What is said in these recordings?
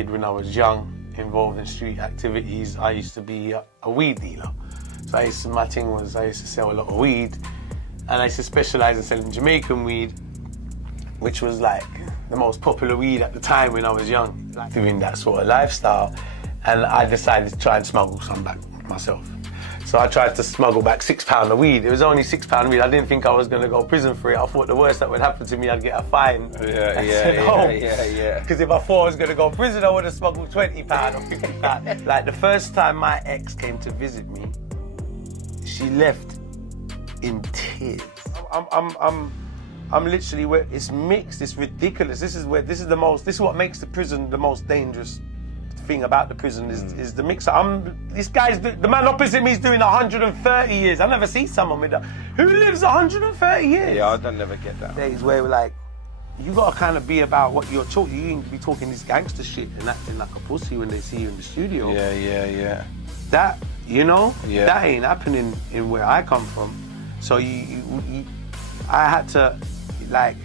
kid when I was young, involved in street activities. I used to be a weed dealer. So I used to sell a lot of weed, and I used to specialise in selling Jamaican weed, which was like the most popular weed at the time when I was young, like doing that sort of lifestyle. And I decided to try and smuggle some back myself. So I tried to smuggle back £6 of weed. It was only £6 weed. I didn't think I was going to go to prison for it. I thought the worst that would happen to me, I'd get a fine. Yeah. Because if I thought I was going to go to prison, I would have smuggled £20 or £50. Like the first time my ex came to visit me, she left in tears. I'm literally, it's mixed, it's ridiculous. This is what makes the prison the most dangerous thing about the prison is the mix. The man opposite me is doing 130 years. I never see someone with that. Who lives 130 years? Yeah, I don't never get that. Days where we're like, you gotta kind of be about what you're talking. You ain't be talking this gangster shit and acting like a pussy when they see you in the studio. Yeah. That, that ain't happening in where I come from. So I had to, like,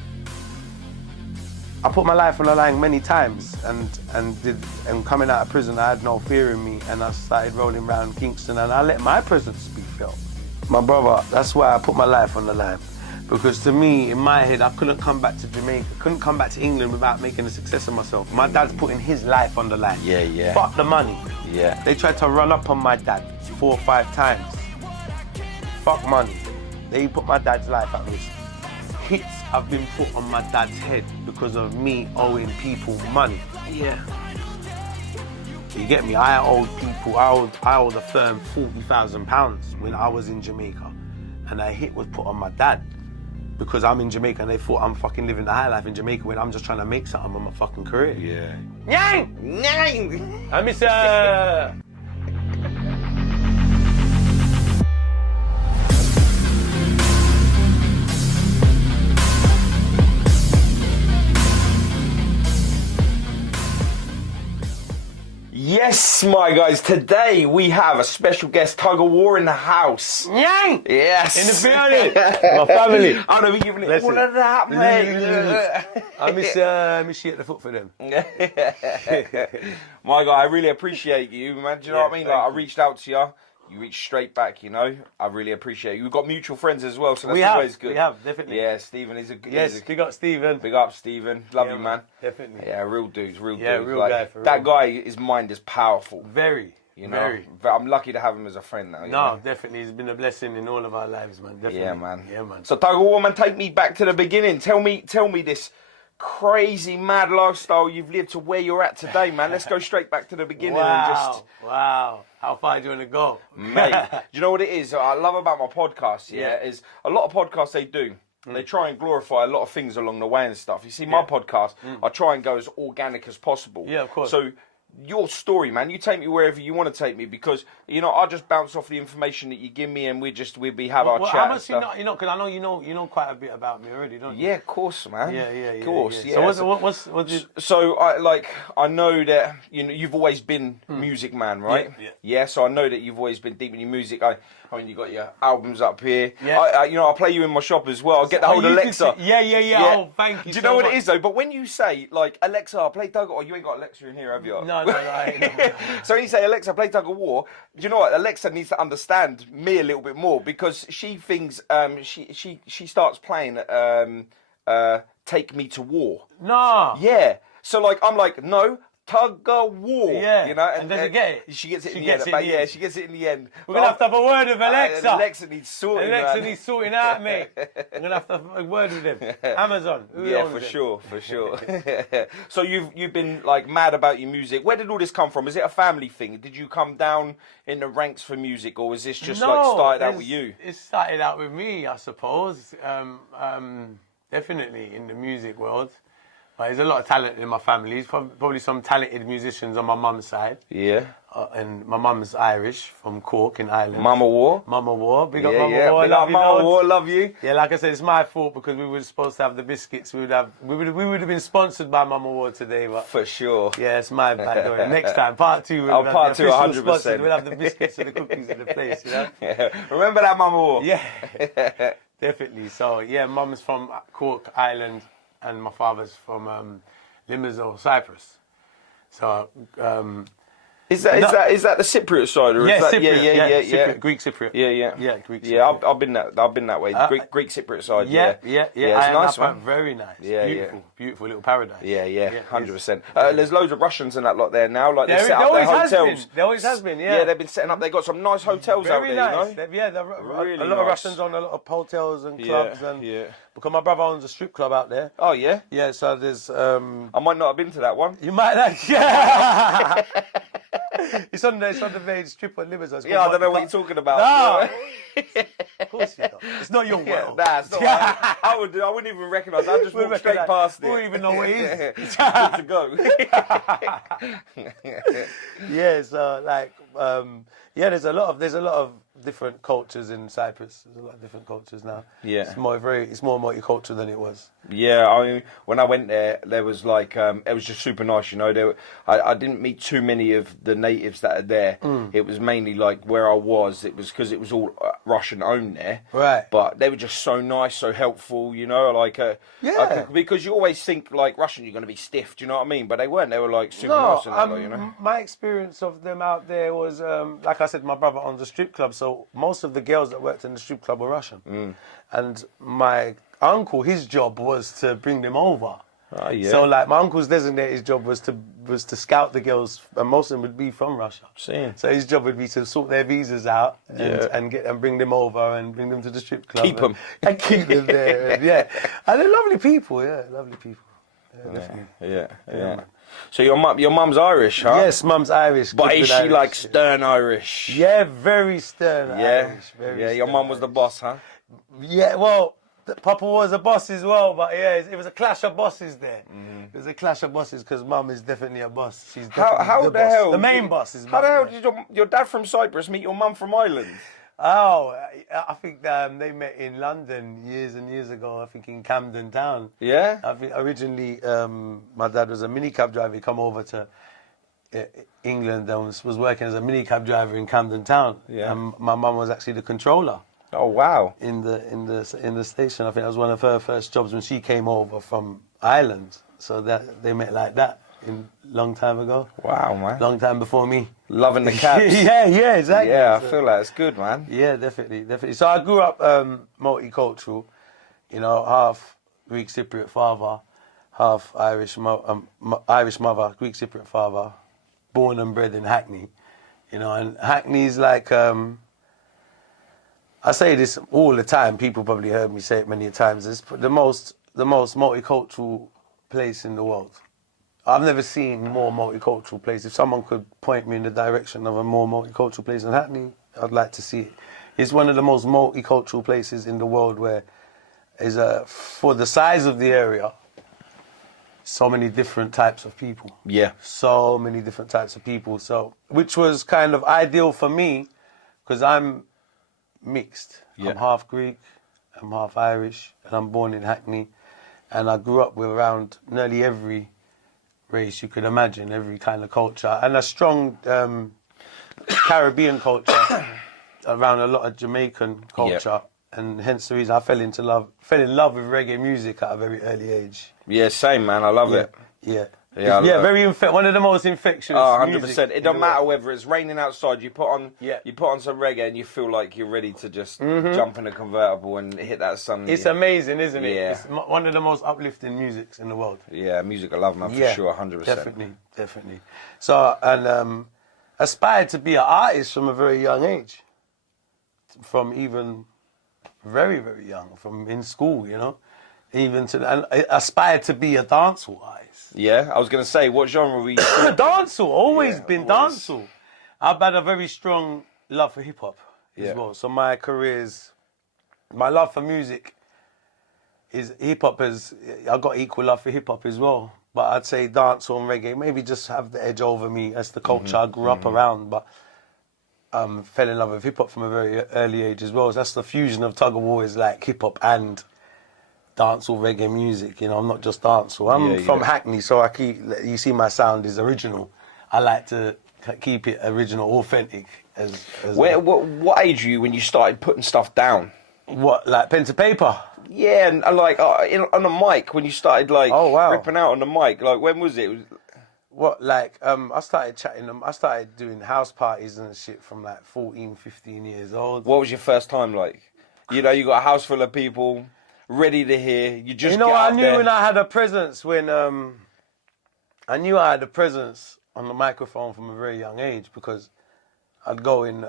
I put my life on the line many times, and coming out of prison, I had no fear in me, and I started rolling around Kingston, and I let my presence be felt. My brother, that's why I put my life on the line, because to me, in my head, I couldn't come back to Jamaica, couldn't come back to England without making a success of myself. My dad's putting his life on the line. Yeah. Fuck the money. Yeah. They tried to run up on my dad 4 or 5 times. Fuck money. They put my dad's life at risk. Hits have been put on my dad's head because of me owing people money. Yeah. You get me? I owed the firm £40,000 when I was in Jamaica. And a hit was put on my dad because I'm in Jamaica and they thought I'm fucking living the high life in Jamaica when I'm just trying to make something of my fucking career. Yeah. Nyang! I miss her. Yes, my guys, today we have a special guest, Tuggawar, in the house. Nyang! Yes. In the building. My family. I'm going to be giving it all of that, mate. I miss you at the foot for them. My guy, I really appreciate you, man. Do you know what I mean? Like, I reached out to you. You reached straight back, I really appreciate you. We've got mutual friends as well, so that's always good. We have, definitely. Yeah, Stephen is a good... Yes, big up Stephen. Big up Stephen. Love you, man. Definitely. Yeah, real dudes, real Yeah, dudes. real like, guy, for real. That guy, his mind is powerful. Very, very. But I'm lucky to have him as a friend now. No, definitely. It's been a blessing in all of our lives, man. Definitely. Yeah, man. Yeah, man. So, Tuggawar, man, take me back to the beginning. Tell me this crazy, mad lifestyle you've lived to where you're at today, man. Let's go straight back to the beginning and just... Wow. How far do you want to go? Mate, do you know what it is? I love about my podcast, is a lot of podcasts they do. They try and glorify a lot of things along the way and stuff. You see, my podcast, I try and go as organic as possible. Yeah, of course. So, your story, man, you take me wherever you want to take me because, I just bounce off the information that you give me and we have our chat. How much because I know you know quite a bit about me already, don't you? Yeah, of course, man. Yeah. Of course, yeah. yeah. So what's it? So I know that you've always been music man, right? Yeah. So I know that you've always been deep in your music. I mean, you got your albums up here. Yeah. I play you in my shop as well. I get the whole Alexa. Yeah. Oh, thank you. Do you know what it is though? But when you say like Alexa, play Tuggawar, you ain't got Alexa in here, have you? No. So when you say Alexa, play Tuggawar, do you know what? Alexa needs to understand me a little bit more because she thinks she starts playing Take Me to War. No. Yeah. So like I'm like, no, Tuggawar. Yeah. And does it get it? She gets it in She the end. gets it in the end. She gets it in the end. We're gonna have to have a word with Alexa. Alexa needs sorting. Alexa needs sorting out, mate. We're gonna have to have a word with him. Amazon. For sure. So you've been like mad about your music. Where did all this come from? Is it a family thing? Did you come down in the ranks for music, or was this just started out with you? It started out with me, I suppose. Definitely in the music world. But there's a lot of talent in my family. There's probably some talented musicians on my mum's side. Yeah. And my mum's Irish, from Cork in Ireland. Mama War. Big up Mama War. Big up Mama War, love you. Yeah, like I said, it's my fault because we were supposed to have the biscuits. We would have been sponsored by Mama War today, but for sure. Yeah, it's my bad. Next time, part 2. Part 2, 100%. We'll have the biscuits and the cookies in the place. Yeah. Remember that, Mama War. Yeah, definitely. So yeah, mum's from Cork, Ireland, and my father's from Limassol, Cyprus. So, Is that the Cypriot side, or yeah, is that Cypriot, yeah, Greek Cypriot. Yeah, Greek Cypriot. Yeah, I've been that way. Greek Cypriot side. Yeah. It's nice, man. Very nice. Yeah, beautiful little paradise. Yeah, 100%. There's loads of Russians and that lot there now. Like they set up their hotels. There always has been. Yeah, yeah, they've been setting up. They got some nice hotels out there. Nice. You know? Yeah, Really a lot of nice. Russians on a lot of hotels and clubs Yeah. Because my brother owns a strip club out there. Oh yeah. Yeah, so there's. I might not have been to that one. You might not. Yeah. It's on the main strip on Liverpool. Yeah, I don't know what you're talking about. No. Of course you don't. It's not your world. Nah, it's not. I wouldn't even recognise. I just walk straight past it. We wouldn't even know what it is. Good to go. Yeah, so like, there's a lot of different cultures in Cyprus. There's a lot of different cultures now. Yeah. It's more multicultural than it was. Yeah, I mean, when I went there was like, it was just super nice, you know. I didn't meet too many of the natives that are there. It was mainly like where I was. It was because it was all Russian owned there. Right. But they were just so nice, so helpful, you know. Like, because you always think like Russian, you're going to be stiff. Do you know what I mean? But they weren't. They were like super nice and that, like, you know. My experience of them out there was, like I said, my brother owns a strip club, so most of the girls that worked in the strip club were Russian. And my uncle, his job was to bring them over. Oh, yeah. So like my uncle's designated job was to scout the girls, and most of them would be from Russia. So his job would be to sort their visas out and bring them over and bring them to the strip club. Keep them. And keep them there. And they're lovely people. Yeah, lovely people. Yeah, definitely. Yeah. So your mum's Irish, huh? Yes, mum's Irish. But is she Irish. like stern Irish? Yeah, very stern Irish. Your mum was the boss, huh? Yeah, well, Papa was a boss as well, but yeah, it was a clash of bosses there. It was a clash of bosses because Mum is definitely a boss. She's definitely how the the boss. hell? The main boss is How Mum. the hell did your dad from Cyprus meet your mum from Ireland? Oh, I think they met in London years and years ago. I think in Camden Town. Yeah. I think originally my dad was a minicab driver. He come over to England and was working as a minicab driver in Camden Town. Yeah. And my mum was actually the controller. Oh wow! In the station, I think that was one of her first jobs when she came over from Ireland. So that they met like that long time ago. Wow, man! Long time before me. Loving the cabs. yeah, exactly. Yeah, I feel like it's good, man. Yeah, definitely. So I grew up multicultural. You know, half Greek Cypriot father, half Irish mother, Greek Cypriot father, born and bred in Hackney. You know, and Hackney's like. I say this all the time. People probably heard me say it many times. It's the most multicultural place in the world. I've never seen more multicultural place. If someone could point me in the direction of a more multicultural place than Hackney, I'd like to see it. It's one of the most multicultural places in the world where is for the size of the area, so many different types of people. Yeah. So many different types of people. So, which was kind of ideal for me because I'm mixed. Yeah. I'm half Greek, I'm half Irish, and I'm born in Hackney. And I grew up with around nearly every race you could imagine, every kind of culture, and a strong Caribbean culture around a lot of Jamaican culture. Yeah. And hence the reason I fell in love with reggae music at a very early age. Yeah, same, man. I love it. Yeah. Yeah, very one of the most infectious. Oh, 100%. music It don't matter whether it's raining outside. You put on some reggae and you feel like you're ready to just jump in a convertible and hit that sun. It's amazing, isn't it? Yeah. It's one of the most uplifting musics in the world. Yeah, music I love, man, for sure, 100%. Definitely. So, and aspired to be an artist from a very young age. From even very, very young, from in school, you know. Even to, and I aspired to be a dancehall artist. Yeah, I was going to say, what genre were you? Dancehall, always been dancehall. I've had a very strong love for hip hop as well. So my love for music is hip hop. I got equal love for hip hop as well. But I'd say dancehall and reggae maybe just have the edge over me. That's the culture I grew up around. But fell in love with hip hop from a very early age as well. So that's the fusion of Tuggawar is like hip hop and dancehall reggae music, you know. I'm not just dancehall. I'm from Hackney, so you see my sound is original. I like to keep it original, authentic. What age were you when you started putting stuff down? What, like pen to paper? Yeah, and like on the mic when you started like ripping out on the mic. Like when was it? I started chatting them. I started doing house parties and shit from like 14, 15 years old. What was your first time like? You know, you got a house full of people ready to hear. You just I knew when I had a presence I knew I had a presence on the microphone from a very young age because I'd go in.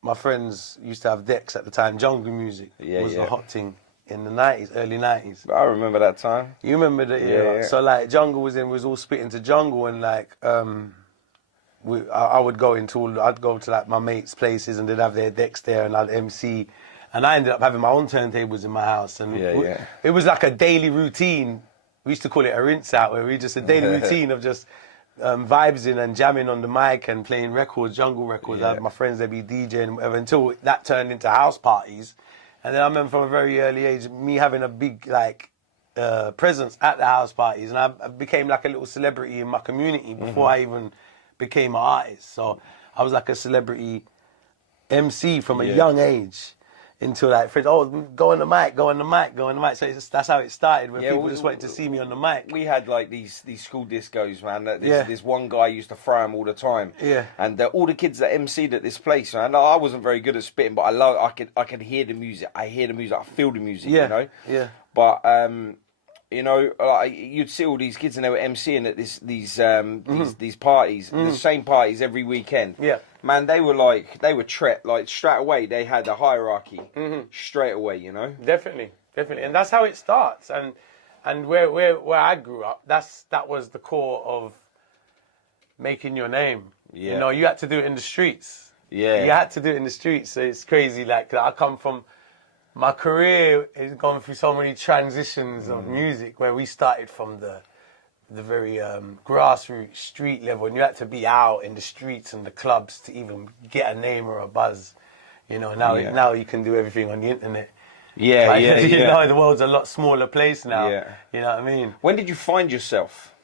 My friends used to have decks at the time. Jungle music was a hot thing in the 90s, early 90s. I remember that time. You remember the era? Yeah. So like jungle we was all spitting to jungle and like I would go I'd go to like my mates' places and they'd have their decks there and I'd MC. And I ended up having my own turntables in my house. And it was like a daily routine. We used to call it a rinse out, where we just a daily routine of just vibes in and jamming on the mic and playing records, jungle records. I had my friends, they'd be DJing and whatever, until that turned into house parties. And then I remember from a very early age, me having a big presence at the house parties. And I became like a little celebrity in my community before I even became an artist. So I was like a celebrity MC from a young age. Until like friends, go on the mic. So that's how it started, when people just wanted to see me on the mic. We had like these school discos, man. This one guy used to throw them all the time. Yeah. And all the kids that MC'd at this place, man. I wasn't very good at spitting, but I could hear the music. I hear the music. I feel the music. You know. Yeah. But you know, you'd see all these kids and they were MCing at these parties, the same parties every weekend. Yeah. Man, they were straight away. They had a hierarchy straight away, you know. Definitely, and that's how it starts. And where I grew up, that was the core of making your name. Yeah. You know, you had to do it in the streets. Yeah. You had to do it in the streets. So it's crazy. Like I come from. My career has gone through so many transitions of music, where we started from the very grassroots street level, and you had to be out in the streets and the clubs to even get a name or a buzz. You know, now you can do everything on the internet. Yeah, you know, the world's a lot smaller place now. Yeah. You know what I mean? When did you find yourself?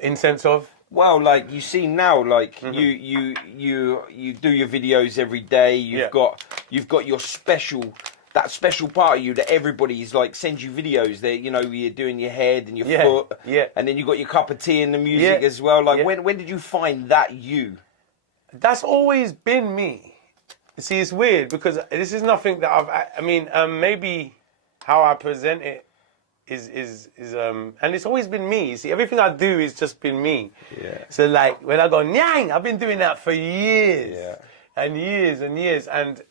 In sense of? Well, like you see now, like you do your videos every day. You've got your special. That special part of you that everybody's like sends you videos that, you know, you're doing your head and your foot. Yeah. And then you got your cup of tea and the music as well. Like when did you find that you? That's always been me. See, it's weird because this is nothing that maybe how I present it is and it's always been me. You see, everything I do has just been me. Yeah. So like when I go Nyang, I've been doing that for years. Yeah. And years and years and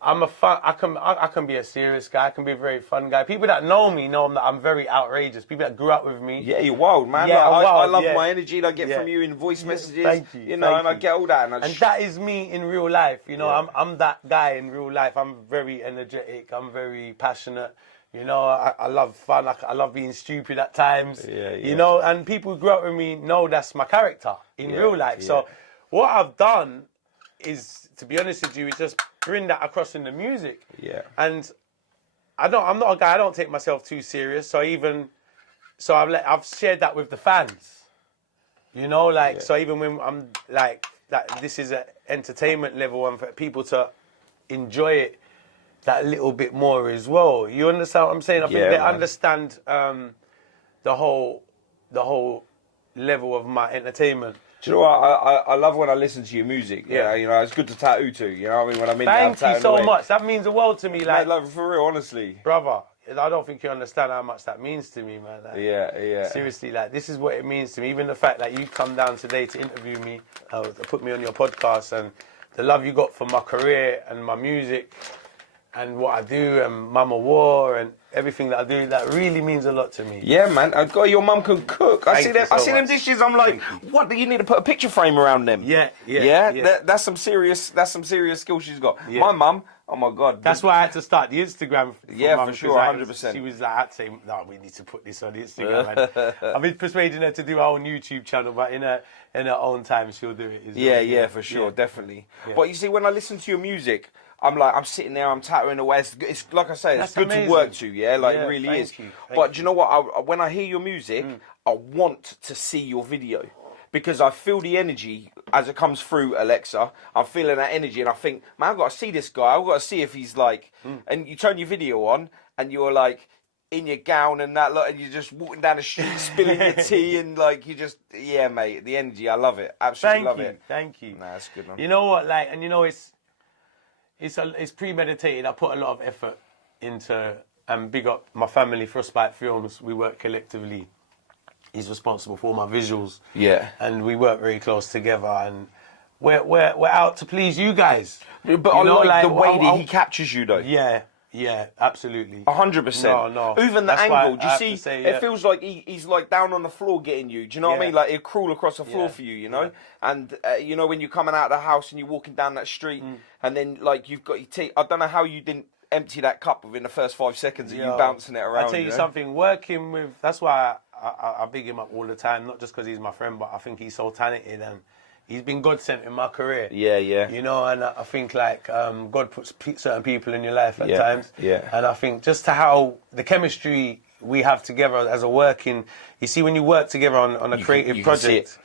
I can be a serious guy. I can be a very fun guy. People that know me know that I'm very outrageous. People that grew up with me. Yeah, you're wild, man. Yeah, I love my energy that I get from you in voice messages. Thank you. You know, and I get all that. And that is me in real life. You know, I'm that guy in real life. I'm very energetic. I'm very passionate. You know, I love fun. I love being stupid at times. Yeah. You know, and people who grew up with me know that's my character in real life. So what I've done is, to be honest with you, is just bring that across in the music. Yeah. And I'm not a guy, I don't take myself too serious. So I've shared that with the fans. You know, so even when I'm like, that this is an entertainment level and for people to enjoy it that little bit more as well. You understand what I'm saying? I think they understand the whole level of my entertainment. Do you know what? I love when I listen to your music. Yeah, you know, it's good to tattoo to. You know what I mean? When I'm in Thank you so much. That means the world to me. Like for real, honestly. Brother, I don't think you understand how much that means to me, man. Like, seriously, like, this is what it means to me. Even the fact that you come down today to interview me, put me on your podcast, and the love you got for my career and my music and what I do and Mama War and everything that I do, that really means a lot to me. Yeah, man. I've got your mum can cook. I see them dishes. I'm like, what? Do you need to put a picture frame around them? Yeah. That's some serious skill she's got. Yeah. My mum, oh my God. That's why I had to start the Instagram. For sure, 100%. She was like, I'd say, no, we need to put this on the Instagram. I've been persuading her to do her own YouTube channel, but in her own time, she'll do it. Yeah, for sure, definitely. Yeah. But you see, when I listen to your music, I'm sitting there, I'm tattooing away. It's like I say, it's good to work to, it really is. But do you know what? When I hear your music, I want to see your video. Because I feel the energy as it comes through Alexa. I'm feeling that energy and I think, man, I've got to see this guy. I've got to see if he's like... And you turn your video on and you're like... in your gown and that, and you're just walking down the street spilling your tea and like you just, yeah, mate, the energy, I love it, absolutely love it. Thank you. Nah, that's good, man. You know what, like, and you know it's premeditated. I put a lot of effort into, and big up my family, Frostbite Films. We work collectively. He's responsible for all my visuals. Yeah. And we work very close together, and we're out to please you guys. But I like the way that he captures you, though. Yeah, absolutely. 100%. No. Even the angle, do you see? Say, it feels like he's like down on the floor getting you. Do you know what I mean? Like he'll crawl across the floor for you, you know? And, you know, when you're coming out of the house and you're walking down that street and then, like, you've got your tea. I don't know how you didn't empty that cup within the first 5 seconds of you bouncing it around. I'll tell you something, working with, that's why I big him up all the time, not just because he's my friend, but I think he's so talented and he's been God sent in my career. Yeah. You know, and I think like God puts certain people in your life at times. Yeah. And I think just to how the chemistry we have together as a working, you see when you work together on a creative project,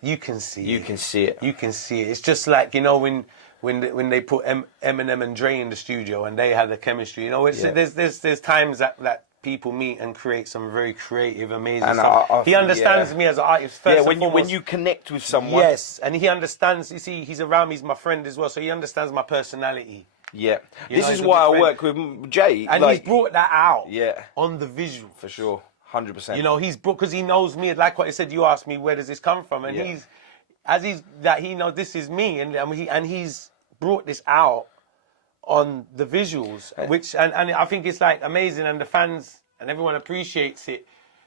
you can see it. You can see it. You can see it. It's just like, you know, when they put Eminem and Dre in the studio and they had the chemistry, you know, there's times that people meet and create some very creative, amazing stuff. He understands me as an artist first. Yeah, when you connect with someone. Yes, and he understands. You see, he's around me. He's my friend as well, so he understands my personality. Yeah, this is why I work with Jay, and he's brought that out. Yeah, on the visual for sure, 100%. You know, he's brought because he knows me. Like what I said, you asked me where does this come from, and he knows this is me, and he's brought this out on the visuals, which and I think it's like amazing, and the fans and everyone appreciates it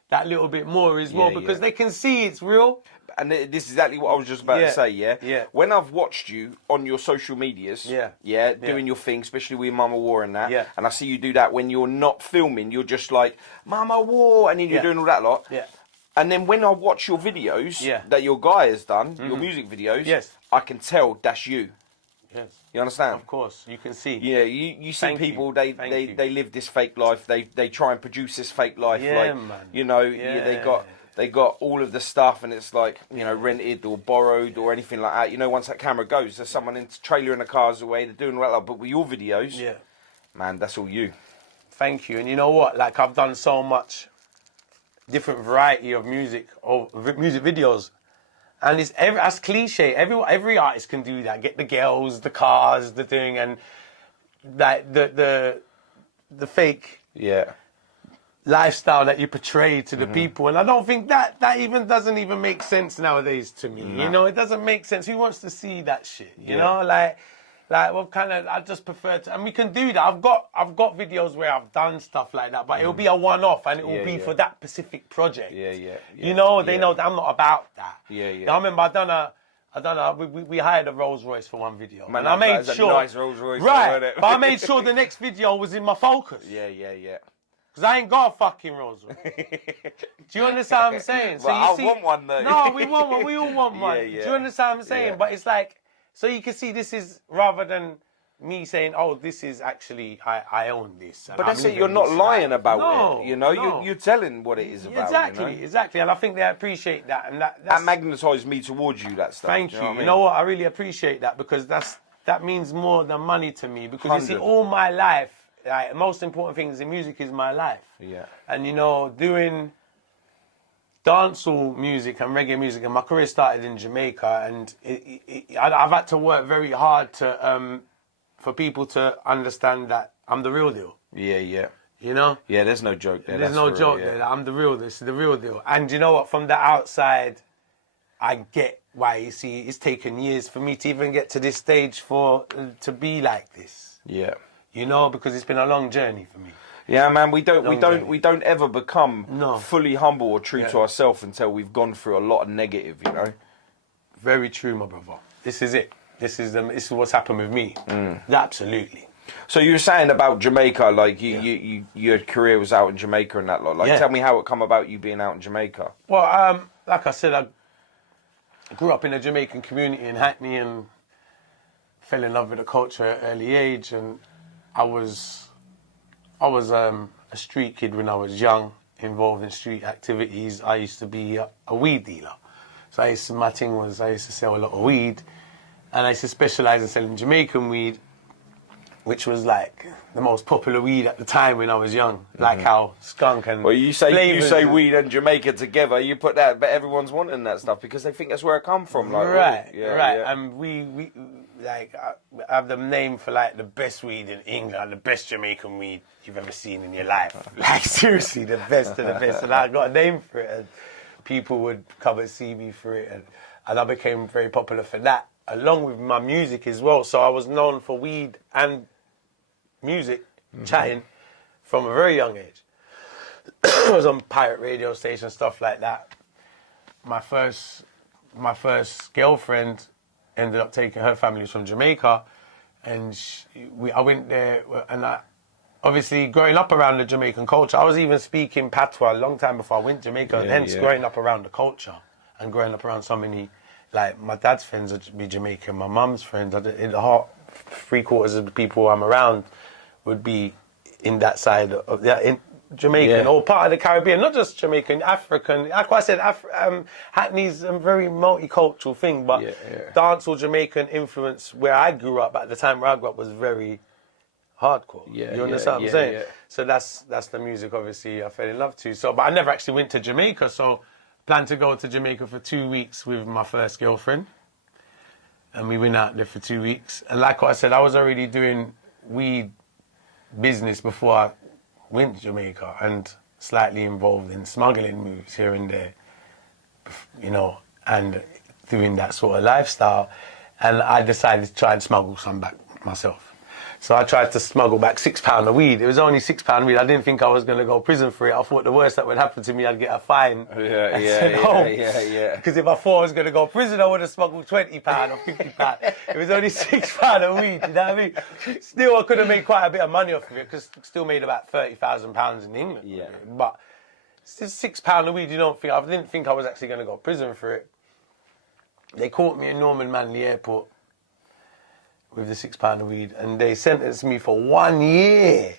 that little bit more as well because they can see it's real. And this is exactly what I was just about to say. Yeah. When I've watched you on your social medias, doing your thing, especially with Mama War and that, and I see you do that when you're not filming, you're just like Mama War, and then you're doing all that lot. Yeah. And then when I watch your videos that your guy has done, your music videos, I can tell that's you. Yes. You understand? Of course, you can see. Yeah, you see people, they live this fake life, they try and produce this fake life. Yeah, like, man. you know, they got all of the stuff and it's like, you know, rented or borrowed or anything like that. You know, once that camera goes, there's someone in the trailer in the cars away, they're doing all that. But with your videos, man, that's all you. Thank you. And you know what? Like, I've done so much different variety of music videos. And it's that's cliche. Every artist can do that. Get the girls, the cars, the thing, and like the fake lifestyle that you portray to the people. And I don't think that even doesn't even make sense nowadays to me. No. You know, it doesn't make sense. Who wants to see that shit? You know, like well, kind of. I just prefer to, and we can do that. I've got videos where I've done stuff like that, but it'll be a one-off, and it will be for that specific project. You know, they know that I'm not about that. I remember I done a. We hired a Rolls Royce for one video, man, and I made sure. A nice Rolls Royce, right? But I made sure the next video was in my focus. Yeah. Because I ain't got a fucking Rolls Royce. Do you understand what I'm saying? So well, I want one though. No, we want one. We all want one. Do you understand what I'm saying? But it's like. So you can see this is, rather than me saying, oh, this is actually, I own this. But that's it, you're not lying about it, you know? You're telling what it is about. Exactly. And I think they appreciate that. And that magnetised me towards you, that stuff. Thank you. You know what? I really appreciate that because that means more than money to me. Because 100. you see, all my life, like, the most important things in music is my life. Yeah. And, you know, doing dancehall music and reggae music, and my career started in Jamaica, and I've had to work very hard to for people to understand that I'm the real deal. Yeah. You know? Yeah, there's no joke there. There's no joke there. I'm the real. This is the real deal. And you know what? From the outside, I get why. You see, it's taken years for me to even get to this stage to be like this. Yeah. You know, because it's been a long journey for me. Yeah, man, we don't ever become fully humble or true to ourselves until we've gone through a lot of negative, you know. Very true, my brother. This is it. This is what's happened with me. Absolutely. So you were saying about Jamaica, like your career was out in Jamaica and that lot. Like, tell me how it come about you being out in Jamaica. Well, like I said, I grew up in a Jamaican community in Hackney and fell in love with the culture at an early age, and I was a street kid when I was young, involved in street activities. I used to be a weed dealer. So I used to sell a lot of weed, and I used to specialise in selling Jamaican weed. which was like the most popular weed at the time when I was young. Like how skunk and Well, you say flavours weed and Jamaica together, you put that, but everyone's wanting that stuff because they think that's where it come from. Like, right, yeah, right. yeah. And we like I have the name for like the best weed in England, the best Jamaican weed you've ever seen in your life. Like seriously, the best of the best. And I got a name for it, and people would come and see me for it, and I became very popular for that, along with my music as well. So I was known for weed and music, chatting from a very young age. I was on pirate radio stations, stuff like that. My first girlfriend ended up taking, her family was from Jamaica, and I went there, and obviously growing up around the Jamaican culture, I was even speaking patois a long time before I went to Jamaica, hence growing up around the culture and growing up around so many, like my dad's friends would be Jamaican, my mum's friends, in the heart, 3/4 of the people I'm around would be in that side of in Jamaican or part of the Caribbean, not just Jamaican, African. Like I said, Hackney's a very multicultural thing, but dancehall Jamaican influence where I grew up at the time where I grew up was very hardcore. You understand what I'm saying? Yeah. So that's the music obviously I fell in love to. So, but I never actually went to Jamaica, so planned to go to Jamaica for 2 weeks with my first girlfriend. And we went out there for 2 weeks. And like I said, I was already doing weed business before I went to Jamaica and slightly involved in smuggling moves here and there, you know, and doing that sort of lifestyle. And I decided to try and smuggle some back myself. So I tried to smuggle back £6 of weed. It was only £6 weed. I didn't think I was going to go to prison for it. I thought the worst that would happen to me, I'd get a fine. Yeah. Because if I thought I was going to go to prison, I would have smuggled £20 or £50. It was only £6 of weed, you know what I mean? Still, I could have made quite a bit of money off of it, because still made about £30,000 in England. Yeah. But still £6 of weed, I didn't think I was actually going to go to prison for it. They caught me in Norman Manley Airport with the £6 of weed, and they sentenced me for 1 year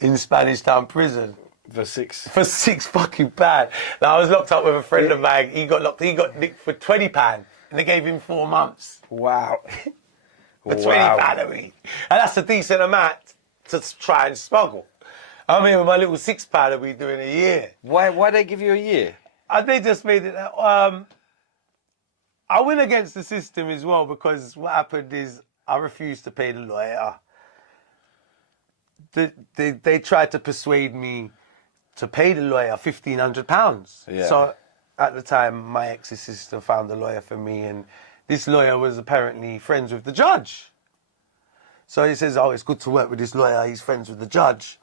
in Spanish Town prison. For six fucking pounds. Now I was locked up with a friend of mine. He got nicked for £20, and they gave him 4 months. Wow. For £20 of weed, and that's a decent amount to try and smuggle. I'm here with my little £6 of weed doing a year. Why they give you a year? They just made it. I went against the system as well, because what happened is I refused to pay the lawyer. They tried to persuade me to pay the lawyer £1,500. Yeah. So at the time, my ex-sister found a lawyer for me, and this lawyer was apparently friends with the judge. So he says, "Oh, it's good to work with this lawyer. He's friends with the judge."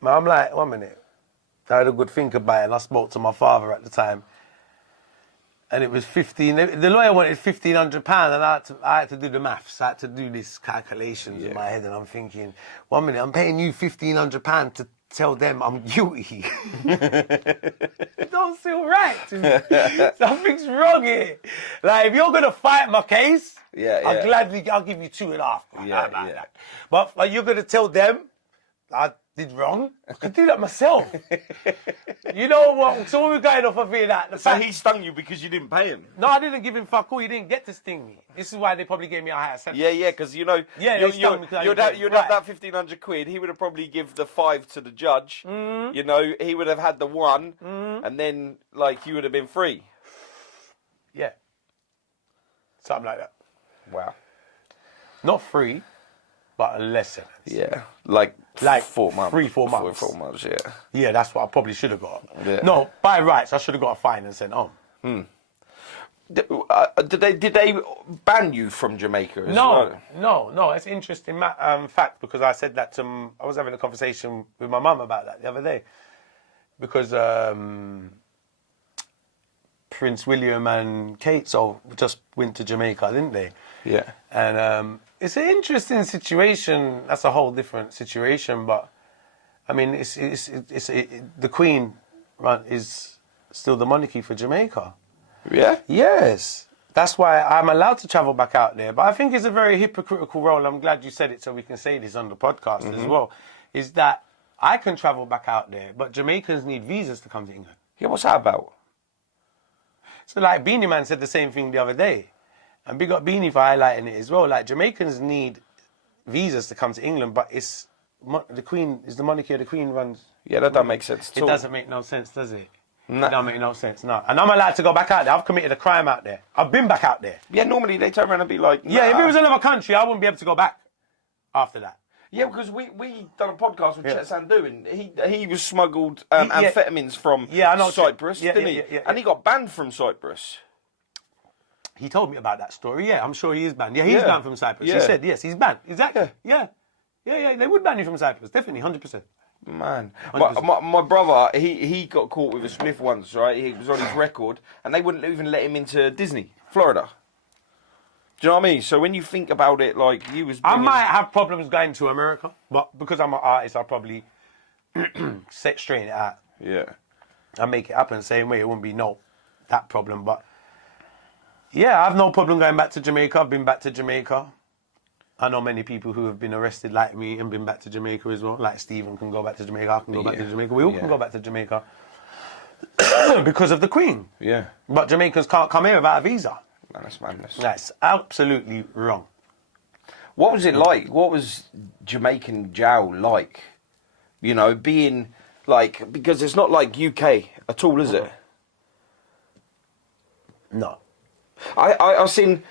But I'm like, 1 minute. I had a good think about it, and I spoke to my father at the time. And it was the lawyer wanted £1,500, and I had to do the maths. I had to do these calculations in my head, and I'm thinking, 1 minute, I'm paying you £1,500 to tell them I'm guilty. It don't feel right to me. Something's wrong here. Like, if you're gonna fight my case, I'll give you 2.5. But you're gonna tell them I did wrong? I could do that myself. You know what? So we're going off of here that. So he stung you because you didn't pay him? No, I didn't give him fuck all. He didn't get to sting me. This is why they probably gave me a higher sentence. Yeah, because you know, you'd have that 1,500 quid. He would have probably give the 5 to the judge. Mm. You know, he would have had the 1, and then like you would have been free. Yeah, something like that. Wow. Not free, but a less sentence. Yeah, like 4 months. 3-4 months. 4 months, yeah. Yeah, that's what I probably should have got. Yeah. No, by rights, I should have got a fine and sent home. Did they ban you from Jamaica as well? No. It's an interesting fact, because I said that to... I was having a conversation with my mum about that the other day. Because Prince William and Kate just went to Jamaica, didn't they? Yeah. And it's an interesting situation. That's a whole different situation, but I mean, the Queen is still the monarchy for Jamaica. Yeah? Yes. That's why I'm allowed to travel back out there. But I think it's a very hypocritical role. I'm glad you said it so we can say this on the podcast as well. Is that I can travel back out there, but Jamaicans need visas to come to England. Yeah, what's that about? So like Beanie Man said the same thing the other day. And big up Beanie for highlighting it as well. Like Jamaicans need visas to come to England, but it's the Queen is the monarchy of the Queen runs. Yeah, that doesn't make sense at all. It doesn't make no sense, does it? Nah. It don't make no sense, no. And I'm allowed to go back out there. I've committed a crime out there. I've been back out there. Yeah, normally they turn around and be like, nah. Yeah, if it was another country, I wouldn't be able to go back after that. Yeah, because we done a podcast with Chet Sandu, and he was smuggled amphetamines from Cyprus, didn't he? Yeah. And he got banned from Cyprus. He told me about that story. Yeah, I'm sure he is banned. Yeah, he's banned from Cyprus. Yeah. He said, yes, he's banned. Exactly. Yeah. They would ban you from Cyprus. Definitely, 100%. Man, my brother, he got caught with a spliff once, right? He was on his record, and they wouldn't even let him into Disney, Florida. Do you know what I mean? So when you think about it, like you was, I might have problems going to America, but because I'm an artist, I'll probably straighten it out. Yeah, and make it happen the same way. It wouldn't be that problem, but yeah, I have no problem going back to Jamaica. I've been back to Jamaica. I know many people who have been arrested like me and been back to Jamaica as well. Like Stephen can go back to Jamaica, I can go back to Jamaica. We all can go back to Jamaica because of the Queen. Yeah. But Jamaicans can't come here without a visa. Man, that's madness. That's absolutely wrong. What was it like? What was Jamaican jail like? You know, being like, because it's not like UK at all, is it? No. I've seen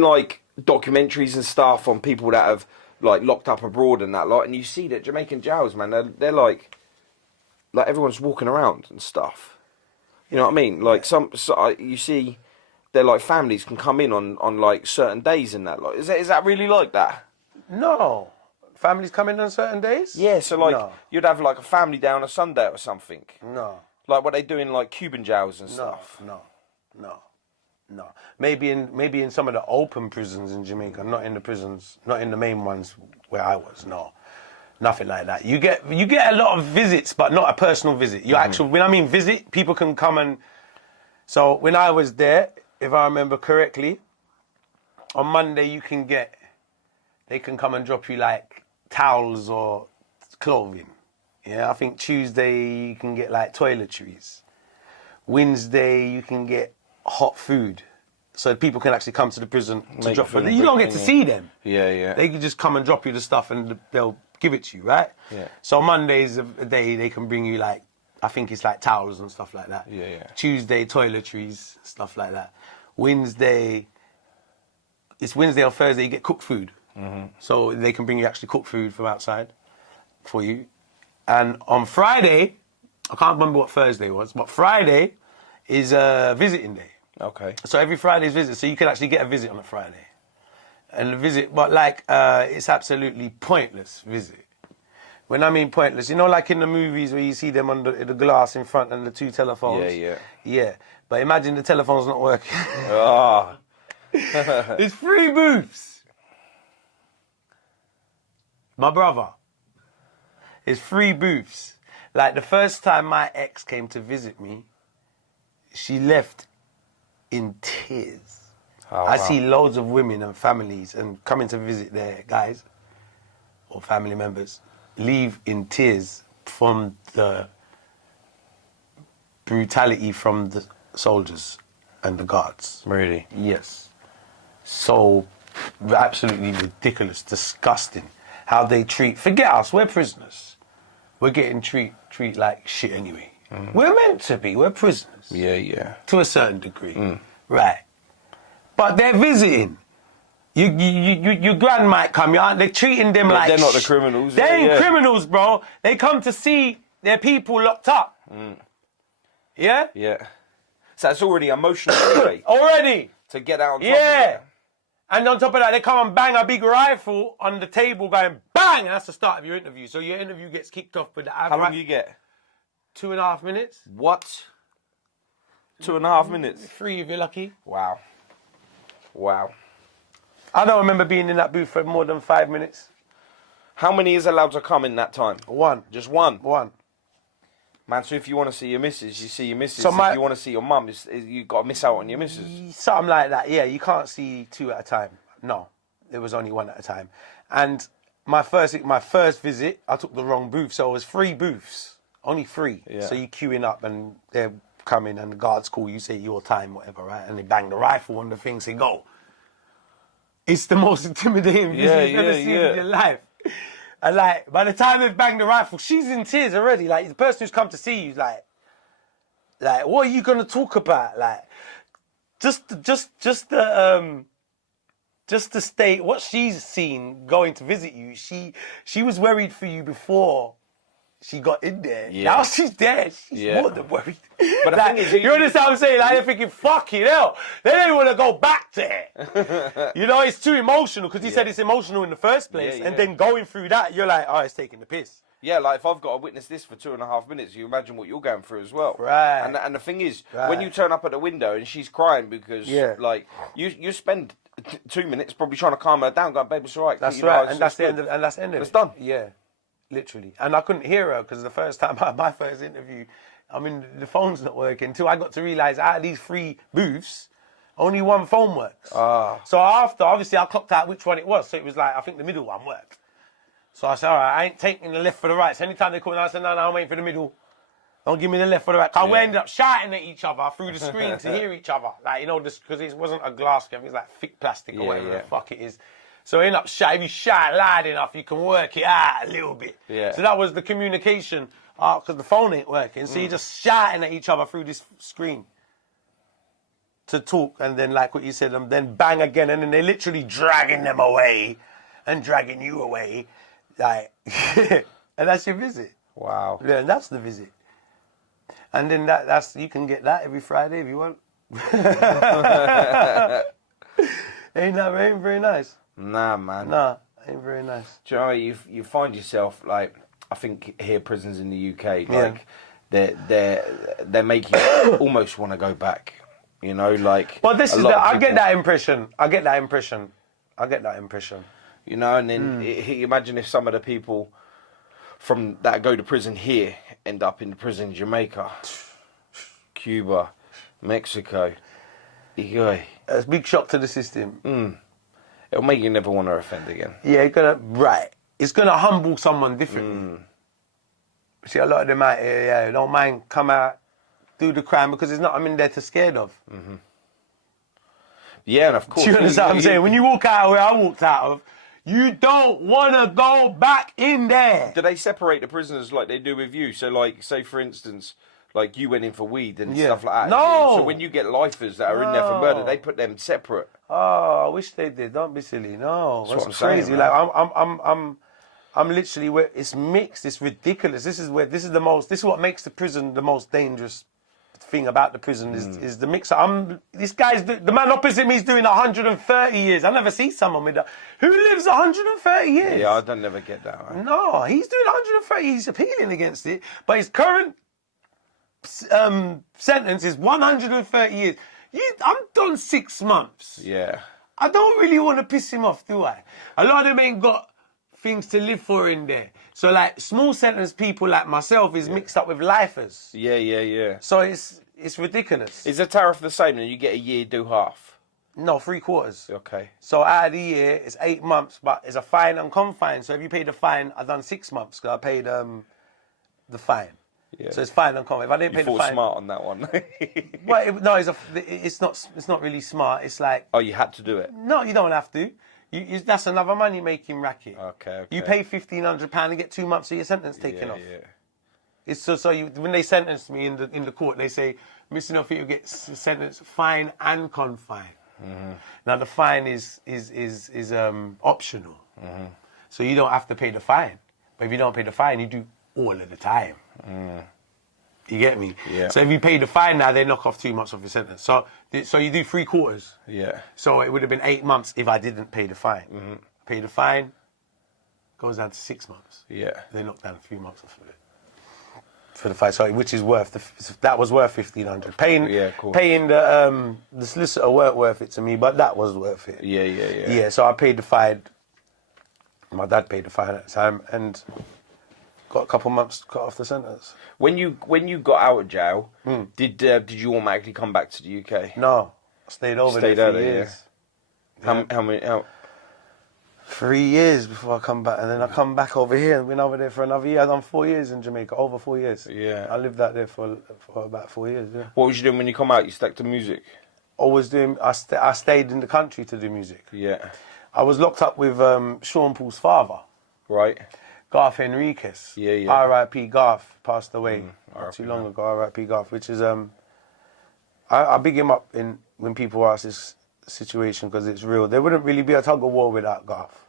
like documentaries and stuff on people that have like locked up abroad and that lot, and you see that Jamaican jails, man, they're like everyone's walking around and stuff. You know what I mean? Like you see, they're like families can come in on like certain days and that. Like, is that really like that? No. Families come in on certain days? Yeah, so like you'd have like a family day on a Sunday or something. No. Like what they do in like Cuban jails and stuff. No. Maybe in some of the open prisons in Jamaica, not in the prisons, not in the main ones where I was. No, nothing like that. You get a lot of visits, but not a personal visit. When I mean visit, people can come and. So when I was there, if I remember correctly, on Monday they can come and drop you like towels or clothing. Yeah, I think Tuesday you can get like toiletries. Wednesday you can get hot food, so people can actually come to the prison to drop food. You don't get to see them. Yeah. They can just come and drop you the stuff and they'll give it to you, right? Yeah. So Monday's a day they can bring you like, I think it's like towels and stuff like that. Yeah. Tuesday, toiletries, stuff like that. Wednesday or Thursday you get cooked food. Mm-hmm. So they can bring you actually cooked food from outside for you. And on Friday, I can't remember what Thursday was, but Friday is a visiting day. Okay. So every Friday is visit, so you can actually get a visit on a Friday. And the visit, but like, it's absolutely pointless visit. When I mean pointless, you know, like in the movies where you see them on the glass in front and the two telephones? Yeah. But imagine the telephone's not working. Oh. It's 3 booths. My brother. It's 3 booths. Like the first time my ex came to visit me, she left in tears. Oh, I see loads of women and families and coming to visit their guys or family members leave in tears from the brutality from the soldiers and the guards. Really? Yes. So absolutely ridiculous, disgusting how they treat. Forget us, we're prisoners. We're getting treat like shit anyway. Mm. We're meant to be. We're prisoners. Yeah. To a certain degree. Right. But they're visiting. Your grand might come. They're treating them like... They're not the criminals. They ain't criminals, bro. They come to see their people locked up. Yeah? Yeah. So it's already emotional anyway. Already. To get out on top of it. And on top of that, they come and bang a big rifle on the table going bang! And that's the start of your interview. So your interview gets kicked off with the... How long do you get? 2.5 minutes. What? 2.5 minutes? 3 if you're lucky. Wow. I don't remember being in that booth for more than 5 minutes. How many is allowed to come in that time? 1. Just 1? 1. Man, so if you want to see your missus, you see your missus. So if you want to see your mum, you got to miss out on your missus. Something like that, yeah. You can't see 2 at a time. No, there was only 1 at a time. And my first visit, I took the wrong booth, so it was 3 booths. Only 3. Yeah. So you queuing up and they're coming and the guards call you, say your time, whatever, right? And they bang the rifle on the thing, say go. it's the most intimidating visit you've ever seen in your life. And like, by the time they've banged the rifle, she's in tears already. Like, the person who's come to see you is like, what are you gonna talk about? Like, just the state, what she's seen going to visit you. She was worried for you before she got in there. Yeah. Now she's there. She's more than worried. But like, the thing is, you understand what I'm saying? Like, they're thinking, fucking hell. They don't want to go back there. You know, it's too emotional because he said it's emotional in the first place. And then going through that, you're like, oh, it's taking the piss. Yeah, like if I've got to witness this for 2.5 minutes, you imagine what you're going through as well. Right. And the thing is, when you turn up at the window and she's crying because, like, you spend 2 minutes probably trying to calm her down, going, babe, it's all right. That's right. And that's the end of it. It's done. Yeah. Literally. And I couldn't hear her because the first time, my first interview, I mean, the phone's not working until I got to realise out of these 3 booths, only 1 phone works. So after, obviously, I clocked out which one it was. So it was like, I think the middle one worked. So I said, all right, I ain't taking the left for the right. So anytime they call me, I said, no, I'm waiting for the middle. Don't give me the left for the right. Because we ended up shouting at each other through the screen to hear each other. Like, you know, because it wasn't a glass screen, it was like thick plastic or whatever the fuck it is. So I end up shouting. If you shout loud enough, you can work it out a little bit. Yeah. So that was the communication, because the phone ain't working. So you're just shouting at each other through this screen to talk. And then, like what you said, then bang again. And then they're literally dragging them away and dragging you away. Like, and that's your visit. Wow. Yeah, and that's the visit. And then that's you can get that every Friday if you want. Ain't very nice? Nah, man. Nah, ain't very nice. Do you know, you find yourself, like, I think here prisons in the UK, like, they're making you almost want to go back. You know, like. Well, this is I get that impression. You know, and then imagine if some of the people from that go to prison here end up in prison in Jamaica, Cuba, Mexico. It's a big shock to the system. It'll make you never want to offend again. Yeah, it's gonna humble someone differently. See, a lot of them out here, don't mind come out, do the crime because it's not I'm in there to scared of. Yeah, and of course. Do you understand what I'm saying? When you walk out of where I walked out of, you don't want to go back in there. Do they separate the prisoners like they do with you? So, like, say for instance, like you went in for weed and stuff like that. No. So when you get lifers that are in there for murder, they put them separate. Oh, I wish they did. Don't be silly. No, that's crazy. Saying, like I'm literally where it's mixed. It's ridiculous. This is what makes the prison the most dangerous thing about the prison is the mix. This guy's the man opposite me is doing 130 years. I never see someone with that. Who lives 130 years? Yeah, I don't never get that. Right? No, he's doing 130. He's appealing against it, but his current sentence is 130 years. I'm done 6 months. Yeah. I don't really want to piss him off, do I? A lot of them ain't got things to live for in there. So, like, small sentence people like myself is mixed up with lifers. Yeah. So it's ridiculous. Is the tariff the same and you get a year, do half? No, 3/4. Okay. So out of the year, it's 8 months, but it's a fine and confine. So if you pay the fine, I've done 6 months because I paid the fine. Yeah. So it's fine and confine. If I didn't pay the fine, smart on that one. Well, it's not really smart. It's like, oh, you had to do it. No, you don't have to. That's another money making racket. Okay. You pay £1,500 and get 2 months of your sentence taken off. Yeah. It's when they sentence me in the court, they say missing off you get sentenced fine and confine. Now the fine is optional, so you don't have to pay the fine. But if you don't pay the fine, you do all of the time. You get me? Yeah. So if you pay the fine now, they knock off 2 months of your sentence. So you do 3/4. Yeah. So it would have been 8 months if I didn't pay the fine. Pay the fine, goes down to 6 months. Yeah. They knock down 3 months off of it. For the fine, sorry, which is that was worth £1,500. Paying the solicitor weren't worth it to me, but that was worth it. Yeah. Yeah, so I paid the fine. My dad paid the fine at the time and got a couple months cut off the sentence. When you got out of jail, did you automatically come back to the UK? No, I stayed over there for years. Yeah. How many? 3 years before I come back, and then I come back over here and been over there for another year. I've done 4 years in Jamaica, over 4 years. Yeah. I lived out there for about 4 years. Yeah. What was you doing when you come out? You stuck to music? Always doing. I stayed in the country to do music. Yeah. I was locked up with Sean Paul's father. Right. Garth Enriquez. Yeah. R.I.P. Garth passed away not too long ago. R.I.P. Garth, which is I big him up when people ask this situation because it's real. There wouldn't really be a tug of war without Garth,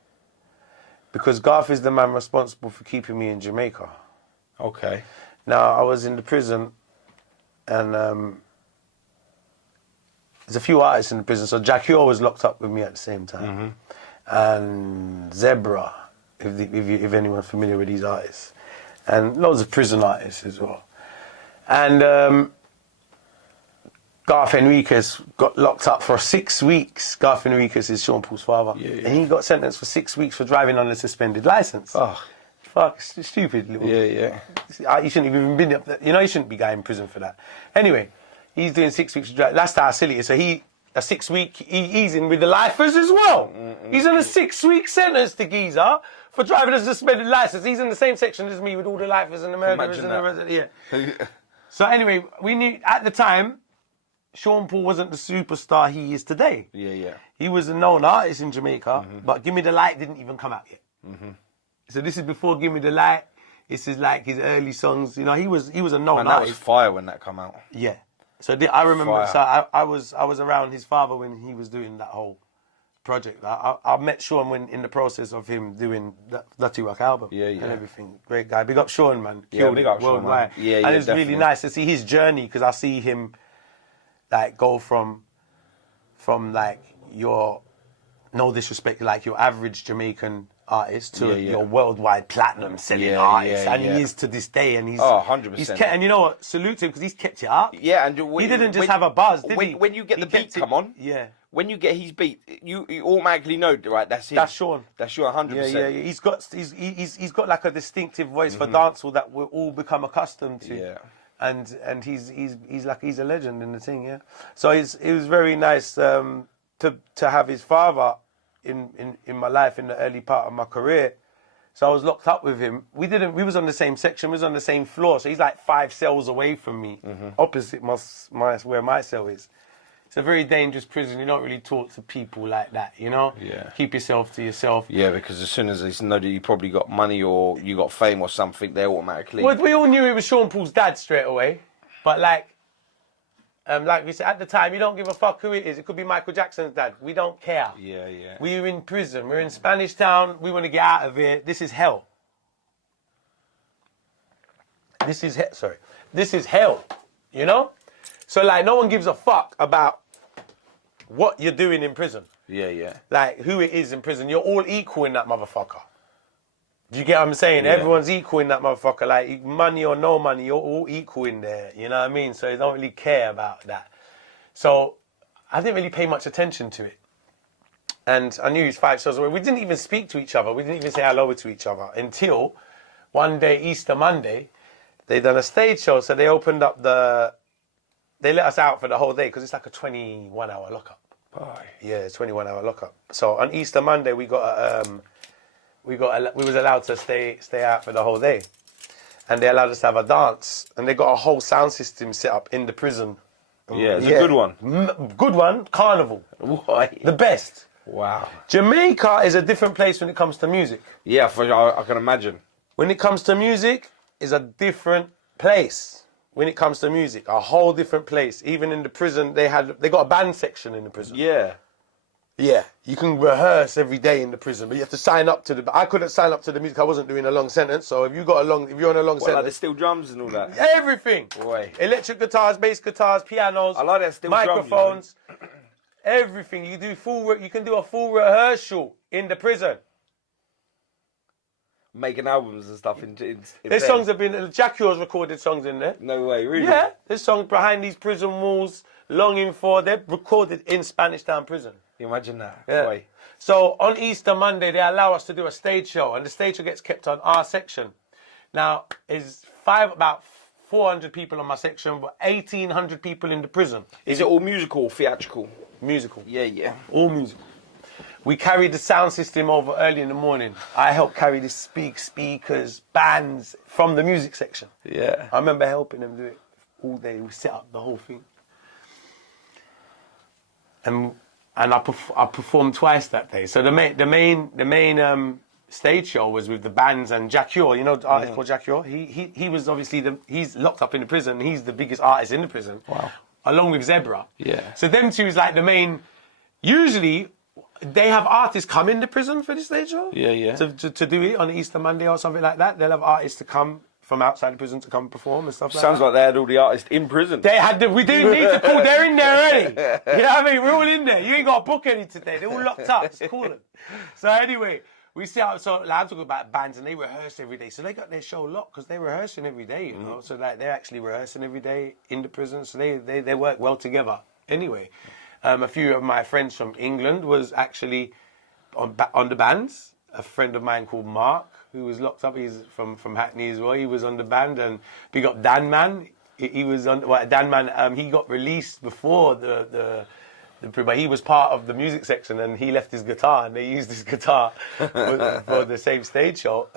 because Garth is the man responsible for keeping me in Jamaica. Okay. Now I was in the prison, and there's a few artists in the prison. So Jacquior was locked up with me at the same time, and Zebra. If anyone's familiar with these artists, and loads of prison artists as well. And Garth Enriquez got locked up for 6 weeks. Garth Enriquez is Sean Paul's father. Yeah. And he got sentenced for 6 weeks for driving on a suspended license. Oh. Fuck, stupid little... Yeah. You shouldn't have even been up there. You know, you shouldn't be going in prison for that. Anyway, he's doing 6 weeks of driving. That's how silly it is. So a 6 week, he's in with the lifers as well. He's on a 6 week sentence to Geezer for driving a suspended license. He's in the same section as me with all the lifers and the murderers and the rest. Yeah. So anyway, we knew at the time, Sean Paul wasn't the superstar he is today. Yeah. He was a known artist in Jamaica, but Give Me the Light didn't even come out yet. So this is before Give Me the Light. This is like his early songs. You know, he was a known And that was artist. fire when that come out. Yeah. So I remember. Fire. So I was around his father when he was doing that whole project. I met Sean when in the process of him doing that Dirty Rock album. Yeah. And everything. Great guy. Big up Sean, man. Yeah, big up Sean, man. Yeah, and it's definitely. really nice to see his journey, because I see him like go from like your, no disrespect, like your average Jamaican artist to your worldwide platinum selling artist, and he is to this day, and he's 100%. And you know what? Salute to him, because he's kept it up. Yeah, and he didn't just have a buzz, did he? When you get the beat come on, when you get his beat, you automatically know, right? That's him. That's Sean. That's Sean, 100%. Yeah. He's got like a distinctive voice for dancehall that we'll all become accustomed to. Yeah. And he's a legend in the thing, yeah. So it was very nice to have his father in my life in the early part of my career. So I was locked up with him. We was on the same section, we was on the same floor. So he's like 5 cells away from me, opposite where my cell is. It's a very dangerous prison. You don't really talk to people like that, you know? Yeah. Keep yourself to yourself. Yeah, because as soon as they know that you probably got money or you got fame or something, they automatically... Well, we all knew it was Sean Paul's dad straight away. But like we said, at the time, you don't give a fuck who it is. It could be Michael Jackson's dad. We don't care. Yeah. We're in prison. We're in Spanish Town. We want to get out of here. This is hell. This is hell, you know? So, like, no one gives a fuck about what you're doing in prison. Yeah. Like, who it is in prison. You're all equal in that motherfucker. Do you get what I'm saying? Yeah. Everyone's equal in that motherfucker. Like, money or no money, you're all equal in there. You know what I mean? So, you don't really care about that. So, I didn't really pay much attention to it. And I knew he was 5 shows away. We didn't even speak to each other. We didn't even say hello to each other until one day, Easter Monday, they done a stage show. So, they opened up they let us out for the whole day, because it's like a 21-hour lockup. Yeah, it's 21-hour lockup. So on Easter Monday, we was allowed to stay out for the whole day, and they allowed us to have a dance, and they got a whole sound system set up in the prison. Yeah, it's a good one. Good one, Carnival. Why? The best. Wow. Jamaica is a different place when it comes to music. Yeah, I can imagine. When it comes to music, is a different place. When it comes to music, a whole different place. Even in the prison, they got a band section in the prison. Yeah. Yeah, you can rehearse every day in the prison, but you have to sign up to I couldn't sign up to the music. I wasn't doing a long sentence. So if you're on a long sentence, like the steel drums and all that. Everything. Boy. Electric guitars, bass guitars, pianos. I like that steel microphones. Drum, you know? Everything. You can do a full rehearsal in the prison. Making albums and stuff in There's songs have been Jacquior's recorded songs in there. No way, really? Yeah, there's songs behind these prison walls, longing for. They're recorded in Spanish Town prison. Imagine that. Yeah. Boy. So on Easter Monday, they allow us to do a stage show, and the stage show gets kept on our section. Now, is about 400 people on my section, but 1,800 people in the prison. Is it all musical or theatrical? Musical. Yeah. All musical. We carried the sound system over early in the morning. I helped carry the speakers, bands from the music section. Yeah. I remember helping them do it all day. We set up the whole thing. And and I performed twice that day. So the main stage show was with the bands and Jack Ure, you know, the artist called Jack Ure. He was obviously he's locked up in the prison. He's the biggest artist in the prison. Wow. Along with Zebra. Yeah. So them two is like the main. Usually, they have artists come into prison for the stage show. Yeah. To do it on Easter Monday or something like that. They'll have artists to come from outside the prison to come perform and stuff like that. Sounds like they had all the artists in prison. They had we didn't need to call. They're in there already. You know what I mean? We're all in there. You ain't got to book any today. They're all locked up. Just call them. So anyway. We see how, so like, I'm talking about bands and they rehearse every day. So they got their show locked because they're rehearsing every day, you know. So like, they're actually rehearsing every day in the prison. So they work well together. Anyway, a few of my friends from England was actually on the bands. A friend of mine called Mark, who was locked up, he's from Hackney as well. He was on the band, and big up Dan Man. He was on, Dan Man, he got released before but he was part of the music section, and he left his guitar, and they used his guitar for the same stage show.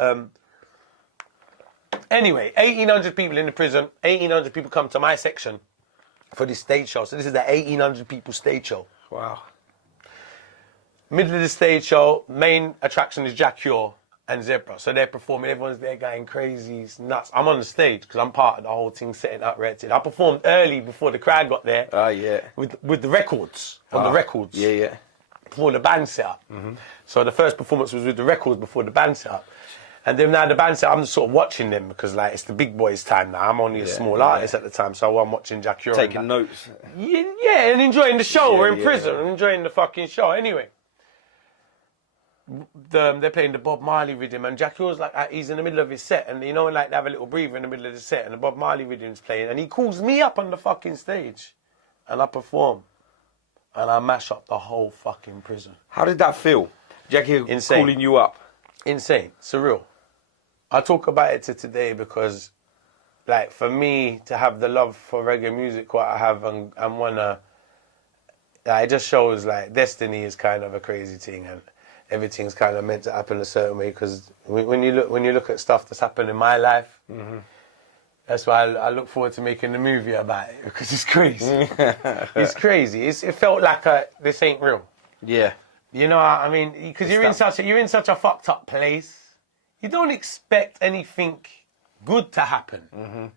Anyway, 1,800 people in the prison. 1,800 people come to my section for this stage show. So this is the 1,800 people stage show. Wow. Middle of the stage show, main attraction is Jack Ure and Zebra. So they're performing, everyone's there going crazy, it's nuts. I'm on the stage because I'm part of the whole thing, setting up, rented. I performed early before the crowd got there. Yeah. With the records, on the records. Yeah. Before the band set up. So the first performance was with the records before the band set up. And then now the band set up, I'm just sort of watching them because like it's the big boys' time now. I'm only a small artist at the time, so I'm watching Jack Ure. Taking notes. Yeah, and enjoying the show. We're in prison, enjoying the fucking show. Anyway. They're playing the Bob Marley rhythm, and Jack Ure's like he's in the middle of his set, and you know, like they have a little breather in the middle of the set, and the Bob Marley rhythm's playing, and he calls me up on the fucking stage, and I perform, and I mash up the whole fucking prison. How did that feel? Jackie calling you up? Insane, surreal. I talk about it to today because, like, for me to have the love for reggae music, what I have, and wanna, it just shows like destiny is kind of a crazy thing, and everything's kind of meant to happen a certain way, because when you look at stuff that's happened in my life, that's why I look forward to making the movie about it, because it's crazy. It's crazy. It felt like this ain't real. Yeah. You know what I mean? Because you're in such a fucked up place. You don't expect anything good to happen.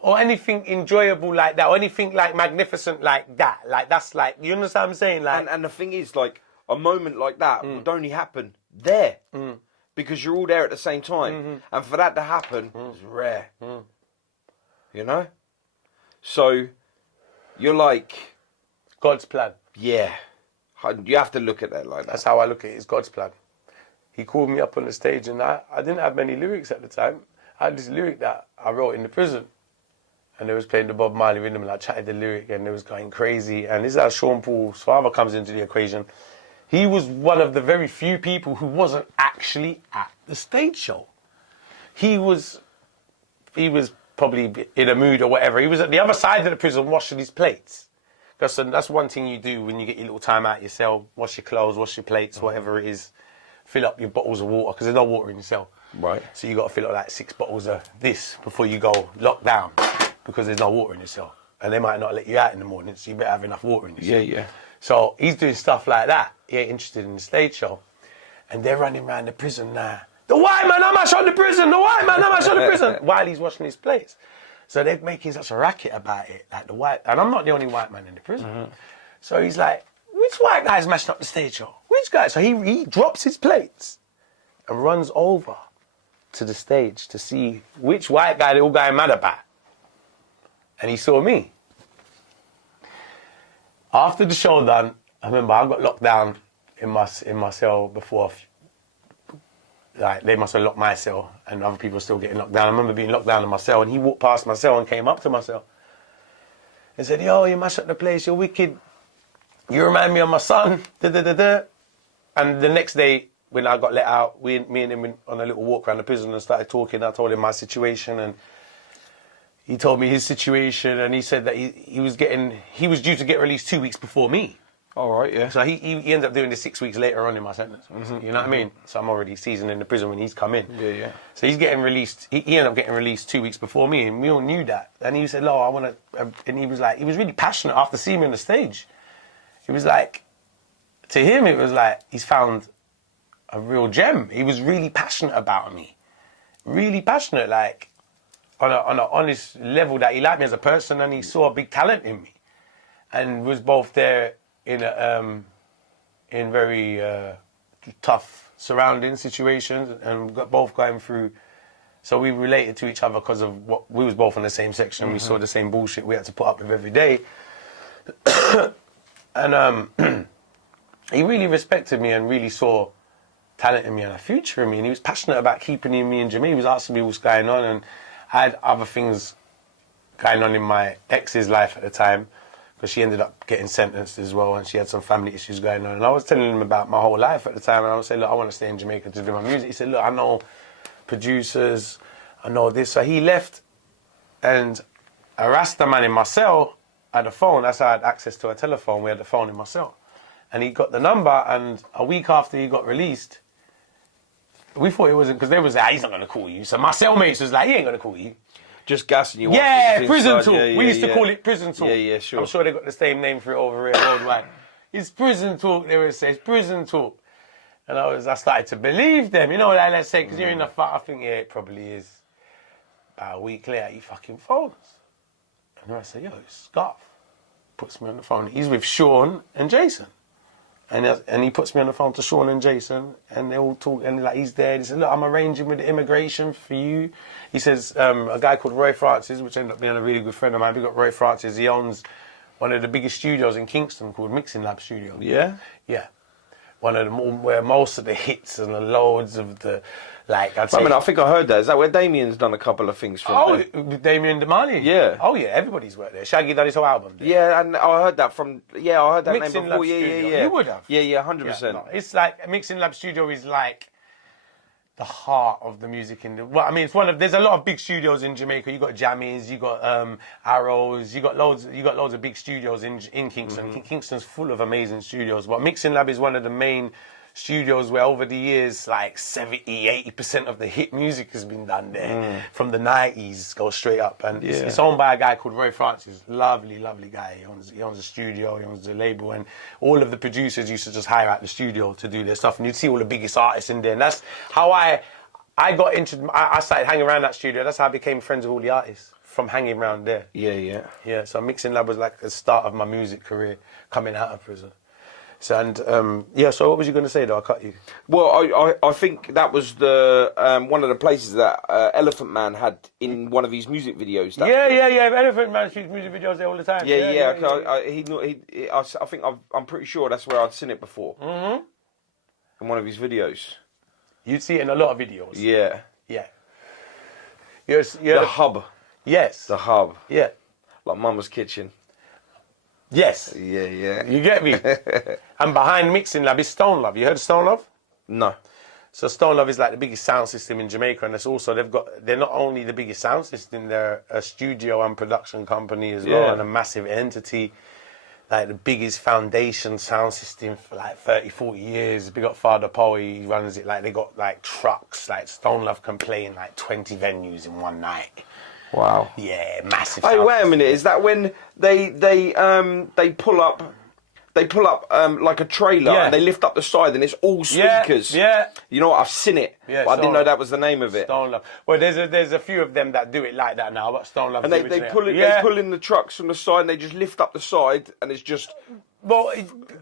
Or anything enjoyable like that, or anything like magnificent like that. Like that's like, you understand what I'm saying? Like, and the thing is, like, a moment like that would only happen there, because you're all there at the same time, and for that to happen is rare. You know, so you're like God's plan. Yeah, you have to look at that like that. That's how I look at it. It's God's plan. He called me up on the stage, and I didn't have many lyrics at the time. I had this lyric that I wrote in the prison, and they was playing the Bob Marley rhythm, and I chatted the lyric, and they was going crazy. And this is how Sean Paul's father comes into the equation. He was one of the very few people who wasn't actually at the stage show. He was probably in a mood or whatever. He was at the other side of the prison washing his plates. That's one thing you do when you get your little time out of your cell. Wash your clothes, wash your plates, whatever it is. Fill up your bottles of water, because there's no water in your cell. Right. So you got to fill up like 6 bottles of this before you go locked down, because there's no water in your cell. And they might not let you out in the morning, so you better have enough water in your cell. Yeah. So he's doing stuff like that. He ain't interested in the stage show. And they're running around the prison now. The white man, I'm on the prison. The white man, I'm on the prison. While he's washing his plates. So they're making such a racket about it. Like the white, and I'm not the only white man in the prison. So he's like, which white guy's mashing up the stage show? Which guy? So he drops his plates and runs over to the stage to see which white guy they're all going mad about. And he saw me. After the show done, I remember I got locked down in my cell before. Like, they must have locked my cell, and other people were still getting locked down. I remember being locked down in my cell, and he walked past my cell and came up to my cell and said, "Yo, you mash up the place, you're wicked. You remind me of my son." And the next day, when I got let out, me and him went on a little walk around the prison and started talking. I told him my situation, and he told me his situation, and he said that he was due to get released 2 weeks before me. All right, yeah. So he ended up doing this 6 weeks later on in my sentence. You know what I mean? So I'm already seasoned in the prison when he's come in. Yeah. So he's getting released. He ended up getting released 2 weeks before me, and we all knew that. And he said, "No, I want to." And he was really passionate after seeing me on the stage. He was like, to him, it was like he's found a real gem. He was really passionate about me. Really passionate, like, on an honest level that he liked me as a person and he saw a big talent in me. And was both there in very tough surrounding situations and both going through. So we related to each other because of what we was both in the same section. We saw the same bullshit we had to put up with every day. And he really respected me and really saw talent in me and a future in me. And he was passionate about keeping me in Jamaica. He was asking me what's going on. And I had other things going on in my ex's life at the time, because she ended up getting sentenced as well, and she had some family issues going on. And I was telling him about my whole life at the time, and I was saying, look, I want to stay in Jamaica to do my music. He said, look, I know producers, I know this. So he left, and a Rasta man in my cell had a phone. That's how I had access to a telephone. We had the phone in my cell. And he got the number, and a week after he got released, we thought it wasn't, because they was like, he's not going to call you. So my cellmates was like, he ain't going to call you. Just gassing you. Yeah, prison talk. Yeah, we used to call it prison talk. Yeah, sure. I'm sure they got the same name for it over here worldwide. It's prison talk, they would say. It's prison talk. And I started to believe them. You know what I say? Because you're in the fuck. I think, yeah, it probably is. About a week later, he fucking phones. And I said, yo, it's Scarf. Puts me on the phone. He's with Sean and Jason. And he puts me on the phone to Sean and Jason, and they all talk, and like he's there. He said, look, I'm arranging with the immigration for you. He says, a guy called Roy Francis, which ended up being a really good friend of mine. We got Roy Francis. He owns one of the biggest studios in Kingston called Mixing Lab Studio. Yeah? Yeah. One of them where most of the hits and the loads of the, like, I'd say... I think I heard that. Is that where Damien's done a couple of things from? With Damien Damani? Yeah. Oh, yeah, everybody's worked there. Shaggy done his whole album there. Yeah, and I heard that from... Yeah, I heard that Mixing name before. Lab Studio. Yeah. You would have. Yeah, 100%. Yeah, no, it's like, Mixing Lab Studio is like the heart of the music industry. Well, I mean, there's a lot of big studios in Jamaica. You got Jammies, you got Arrows, you got loads of big studios in Kingston. Mm-hmm. Kingston's full of amazing studios, but Mixing Lab is one of the main studios where over the years, like 70-80% of the hit music has been done there. From the 90s, go straight up. And it's owned by a guy called Roy Francis. Lovely, lovely guy. He owns a studio, he owns a label, and all of the producers used to just hire out the studio to do their stuff. And you'd see all the biggest artists in there. And that's how I started hanging around that studio. That's how I became friends with all the artists, from hanging around there. Yeah, so Mixing Lab was like the start of my music career coming out of prison. So, and so what was you going to say though? I cut you. Well, I think that was the one of the places that Elephant Man had in one of his music videos. Yeah. Elephant Man shoots music videos there all the time. I think I'm pretty sure that's where I'd seen it before. Mm-hmm. In one of his videos. You'd see it in a lot of videos. Yeah. You're the Hub. Yes. The Hub. Yeah. Like Mama's Kitchen. Yes. Yeah. You get me? And behind Mixing Lab is Stone Love. You heard of Stone Love? No. So Stone Love is like the biggest sound system in Jamaica, and it's also they're not only the biggest sound system, they're a studio and production company as well, and a massive entity. Like the biggest foundation sound system for like 30-40 years. Big up Father Poe, he runs it. Like they got like trucks, like Stone Love can play in like 20 venues in one night. Wow. Yeah, massive. Hey, wait a minute. Is that when they pull up like a trailer and they lift up the side and it's all speakers? Yeah. You know what? I've seen it, but I didn't know that was the name of it. Stone Love. Well, there's a few of them that do it like that now, but Stone Love. And they pull in the trucks from the side and they just lift up the side and it's just. Well,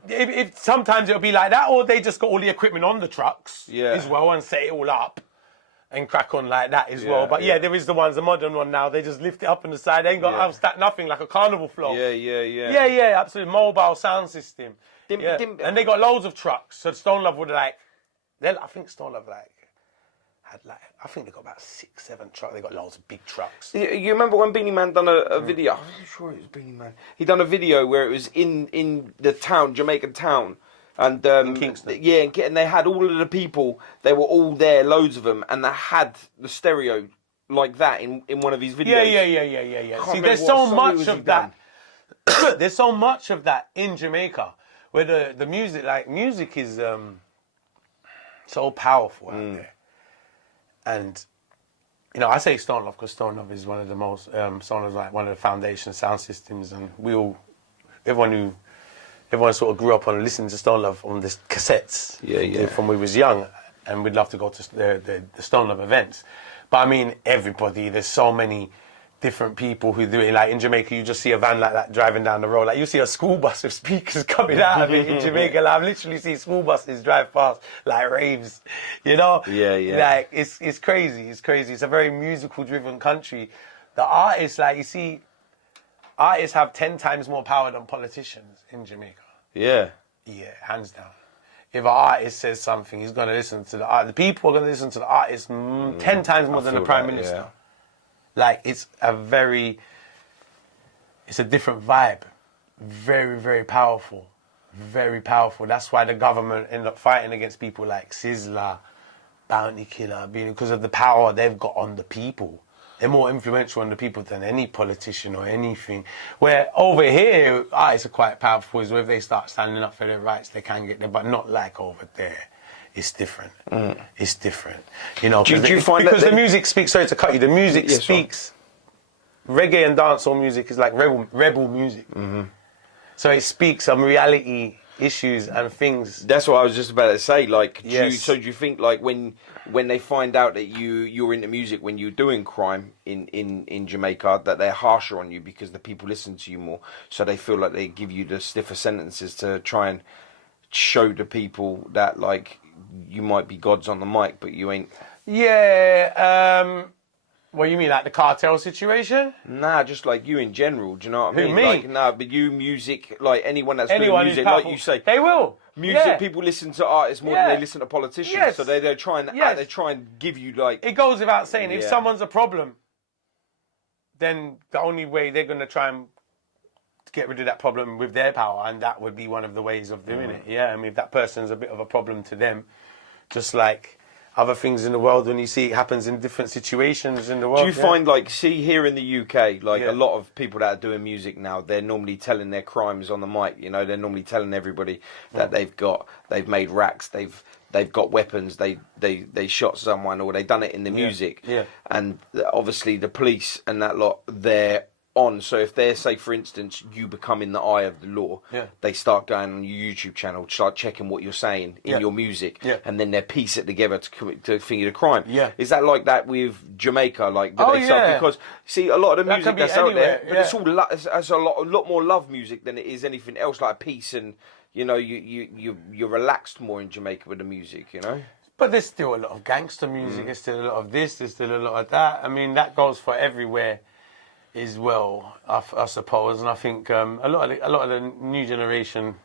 if sometimes it'll be like that, or they just got all the equipment on the trucks as well and set it all up. And crack on like that as well. But there is the modern one now. They just lift it up on the side. They ain't got stack nothing, like a carnival floor. Yeah, absolutely. Mobile sound system. And they got loads of trucks. So Stone Love would I think Stone Love had I think they got about 6-7 trucks. They got loads of big trucks. You remember when Beanie Man done a video? I'm not sure it was Beanie Man. He done a video where it was in the town, Jamaican town. And in Kingston. And they had all of the people. They were all there, loads of them, and they had the stereo like that in one of his videos. Yeah. See, there's so much of that. There's so much of that in Jamaica, where the music is so powerful out there. And I say Stone Love because Stone Love is one of the most Stone Love is like one of the foundation sound systems, and everyone who everyone sort of grew up on listening to Stone Love on the cassettes. From when we was young, and we'd love to go to the Stone Love events. But I mean, everybody. There's so many different people who do it. Like in Jamaica, you just see a van like that driving down the road. Like you see a school bus with speakers coming out of it in Jamaica. Like, I've literally seen school buses drive past like raves, you know? Like it's crazy. It's crazy. It's a very musical driven country. The artists, like you see, artists have 10 times more power than politicians in Jamaica. Yeah, hands down. If an artist says something, he's going to listen to the art. The people are going to listen to the artist 10 times more than the Prime Minister. Yeah. Like, it's a different vibe. Very, very powerful. Very powerful. That's why the government end up fighting against people like Sizzler, Bounty Killer, because of the power they've got on the people. They're more influential on the people than any politician or anything. Where over here, artists are quite powerful, is where if they start standing up for their rights, they can get there, but not like over there. It's different. It's different. You know, do you find because the music speaks, sorry to cut you, the music speaks, reggae and dancehall music is like rebel music. So it speaks on reality issues and things. That's what I was just about to say. Like, do you think like when they find out that you're into music, when you're doing crime in Jamaica, that they're harsher on you because the people listen to you more, so they feel like they give you the stiffer sentences to try and show the people that like you might be gods on the mic, but you ain't. What you mean, like the cartel situation? Nah, just like you in general. Do you know what I mean? Me? Like, nah, but you, music, like anyone that's doing music, like you say, they will. Music, people listen to artists more than they listen to politicians. So they try and give you like. It goes without saying, if someone's a problem, then the only way they're gonna try and get rid of that problem with their power, and that would be one of the ways of doing it. Yeah, I mean, if that person's a bit of a problem to them, just like other things in the world, when you see it happens in different situations in the world. Do you find, like, see here in the UK, like a lot of people that are doing music now, they're normally telling their crimes on the mic, you know, they're normally telling everybody that they've made racks, they've got weapons, they shot someone, or they've done it in the music. And obviously the police and that lot, they're on. So if they're, say for instance, you become in the eye of the law, they start going on your YouTube channel, start checking what you're saying in your music, and then they piece it together to finger the crime. Is that like that with Jamaica? Like, do they start, because see a lot of the music that's out there, but it's all it's a lot more love music than it is anything else, like peace, and you know you're relaxed more in Jamaica with the music, you know. But there's still a lot of gangster music. There's still a lot of this. There's still a lot of that. I mean, that goes for everywhere as well, I suppose. And I think a lot of the new generation,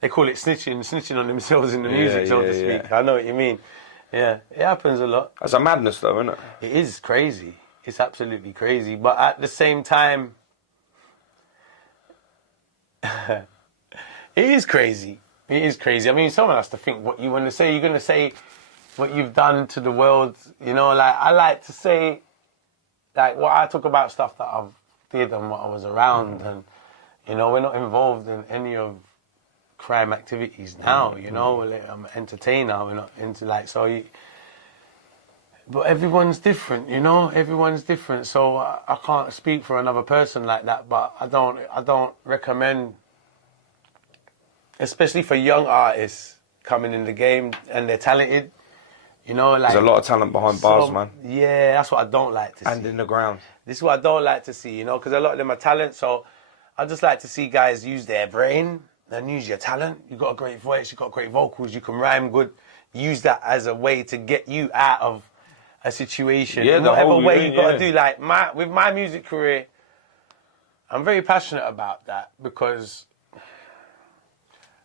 they call it snitching on themselves in the music, so to speak. I know what you mean. Yeah, it happens a lot. That's a madness, though, isn't it? It is crazy. It's absolutely crazy. But at the same time, it is crazy. It is crazy. I mean, someone has to think what you want to say. You're going to say what you've done to the world. You know, like, I like to say, like, what I talk about stuff that I've did and what I was around, and you know, we're not involved in any of crime activities now. You know, like, I'm an entertainer. We're not into but everyone's different. You know, everyone's different. So I can't speak for another person like that. But I don't recommend, especially for young artists coming in the game and they're talented. You know, like, there's a lot of talent behind bars, man. Yeah, that's what I don't like to see. And in the ground. This is what I don't like to see, you know, because a lot of them are talent. So I just like to see guys use their brain and use your talent. You've got a great voice, you've got great vocals, you can rhyme good. Use that as a way to get you out of a situation. Yeah, whatever way you've got to do. Like, with my music career, I'm very passionate about that because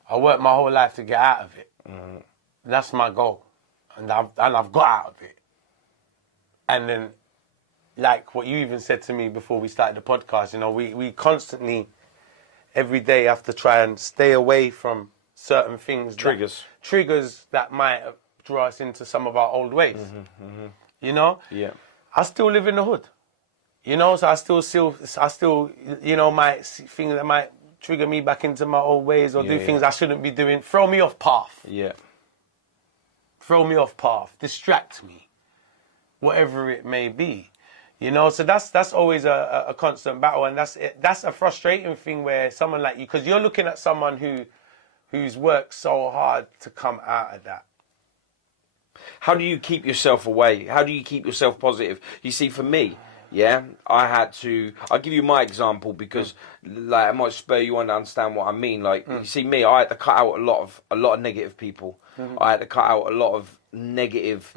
I worked my whole life to get out of it. That's my goal. And I've got out of it. And then, like what you even said to me before we started the podcast, you know, we constantly, every day, have to try and stay away from certain things. Triggers that might draw us into some of our old ways. You know? Yeah. I still live in the hood. You know, so I still, you know, might see things that might trigger me back into my old ways or do things I shouldn't be doing. Throw me off path. Throw me off path, distract me, whatever it may be. You know, so that's always a constant battle, and that's a frustrating thing where someone like you, because you're looking at someone who's worked so hard to come out of that. How do you keep yourself away? How do you keep yourself positive? You see, for me, yeah, I'll give you my example because like it might spur you on to understand what I mean. Like you see me, I had to cut out a lot of negative people. I had to cut out a lot of negative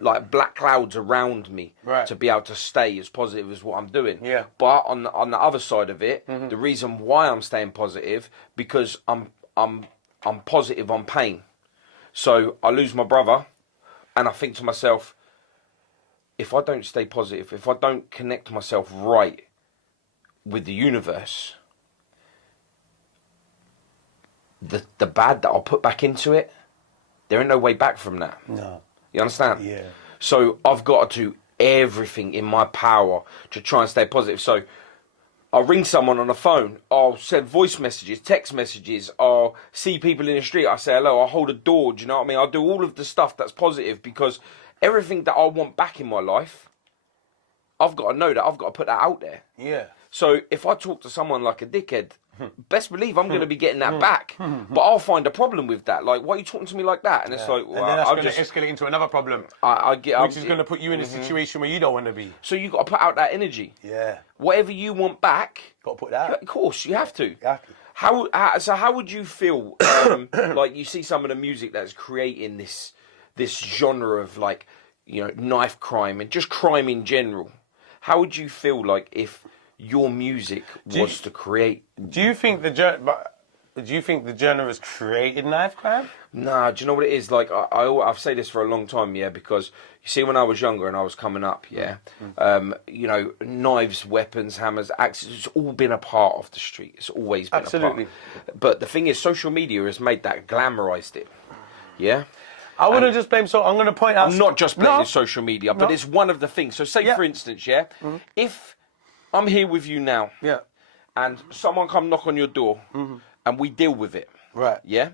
like black clouds around me to be able to stay as positive as what I'm doing. Yeah. But on the other side of it, the reason why I'm staying positive because I'm positive on pain. So I lose my brother and I think to myself, if I don't stay positive, if I don't connect myself right with the universe, the bad that I'll put back into it, there ain't no way back from that. No. You understand? Yeah. So I've got to do everything in my power to try and stay positive. So I'll ring someone on the phone, I'll send voice messages, text messages, I'll see people in the street, I say hello, I'll hold a door, do you know what I mean? I'll do all of the stuff that's positive because everything that I want back in my life, I've got to know that I've got to put that out there. Yeah. So if I talk to someone like a dickhead, best believe I'm going to be getting that back. But I'll find a problem with that. Like, why are you talking to me like that? And it's like, well, and then that's going to escalate into another problem. Which is going to put you in a situation where you don't want to be. So you've got to put out that energy. Yeah. Whatever you want back. Got to put that out. Of course, you have to. You have to. How would you feel, like you see some of the music that's creating this genre of like, you know, knife crime and just crime in general? How would you feel like if your music was to create? Do you think the genre has created knife crime? Nah, do you know what it is? Like I've said this for a long time, yeah. Because you see, when I was younger and I was coming up, yeah, you know, knives, weapons, hammers, axes, it's all been a part of the street. It's always been a part. But the thing is, social media has made that glamorized it. Yeah. I wouldn't just blame. So I'm going to point out. I'm not just blaming social media, but it's one of the things. So say, for instance, yeah, if I'm here with you now, yeah, and someone come knock on your door, and we deal with it, right? Yeah.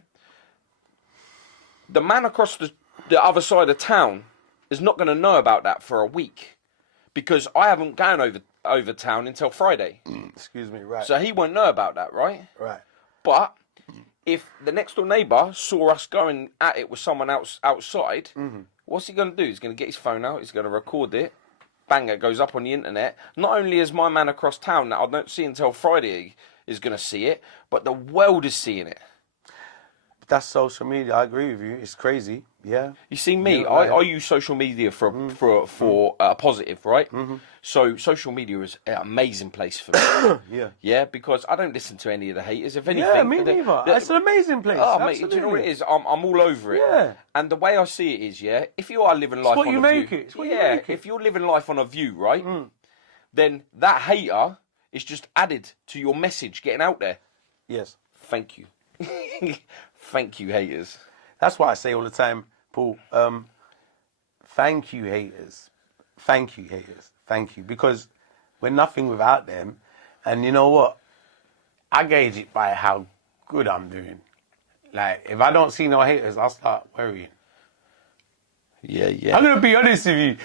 The man across the other side of town is not going to know about that for a week, because I haven't gone over town until Friday. Excuse me, right? So he won't know about that, right? Right. But if the next door neighbour saw us going at it with someone else outside, what's he going to do? He's going to get his phone out, he's going to record it, bang, it goes up on the internet. Not only is my man across town that I don't see until Friday is going to see it, but the world is seeing it. That's social media. I agree with you. It's crazy. Yeah. You see me, I use social media for positive, right? So social media is an amazing place for me. Yeah. Yeah, because I don't listen to any of the haters. If anything, yeah, me neither. It's an amazing place. Oh, mate, do you know what it is? I'm all over it. Yeah. And the way I see it is, yeah, if you are living life on a view, it's what you make it. if you're living life on a view, right, then that hater is just added to your message getting out there. Yes. Thank you. Thank you, haters. That's what I say all the time, Paul. Thank you, haters. Thank you, haters. Thank you. Because we're nothing without them. And you know what? I gauge it by how good I'm doing. Like, if I don't see no haters, I'll start worrying. Yeah, yeah. I'm going to be honest with you.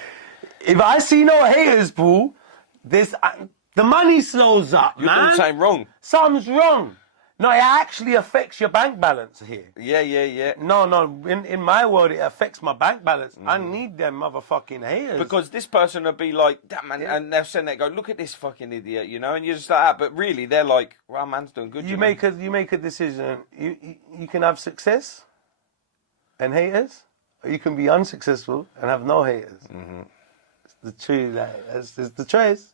If I see no haters, Paul, the money slows up, You're man. doing something wrong. Something's wrong. No, it actually affects your bank balance here. Yeah, yeah, yeah. No, in my world, it affects my bank balance. I need them motherfucking haters. Because this person will be like, that man, and they'll send that, go, look at this fucking idiot, you know, and you're just like that. But really, they're like, well, man's doing good. You make a decision. You can have success and haters, or you can be unsuccessful and have no haters. It's the truth. That's the choice.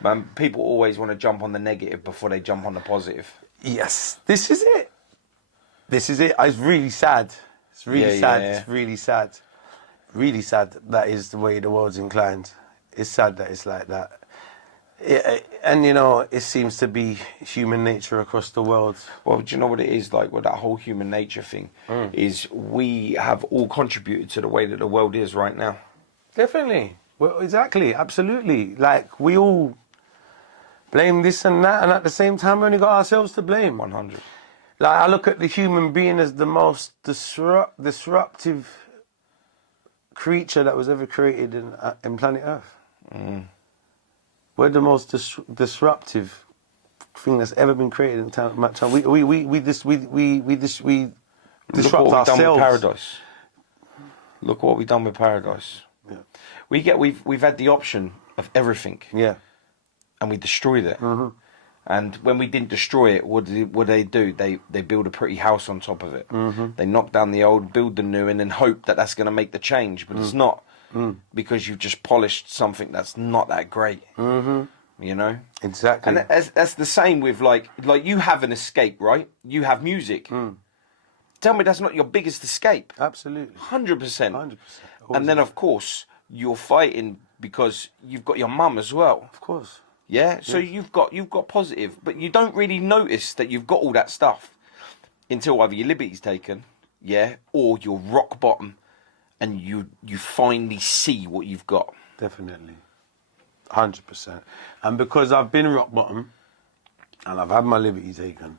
Man, people always want to jump on the negative before they jump on the positive. Yes, this is it. This is it. It's really sad. It's really sad. Yeah. It's really sad. Really sad that is the way the world's inclined. It's sad that it's like that. And, you know, it seems to be human nature across the world. Well, do you know what it is like with that whole human nature thing? Is we have all contributed to the way that the world is right now. Definitely. Well, exactly. Absolutely. Like, we all blame this and that, and at the same time, we only got ourselves to blame. 100. Like, I look at the human being as the most disruptive creature that was ever created in planet Earth. We're the most disruptive thing that's ever been created in time. We disrupt ourselves. Done with Paradise. Look what we've done with Paradise. Yeah. We've had the option of everything. Yeah. And we destroyed it. Mm-hmm. And when we didn't destroy it, what they do? They build a pretty house on top of it. Mm-hmm. They knock down the old, build the new, and then hope that that's going to make the change. But it's not, because you've just polished something that's not that great. Mm-hmm. You know? Exactly. And that's the same with like you have an escape, right? You have music. Tell me that's not your biggest escape. Absolutely. 100%. 100%. And then of course you're fighting because you've got your mum as well. Of course. Yeah, so you've got positive, but you don't really notice that you've got all that stuff until either your liberty's taken, yeah, or you're rock bottom, and you finally see what you've got. Definitely, 100%. And because I've been rock bottom, and I've had my liberty taken,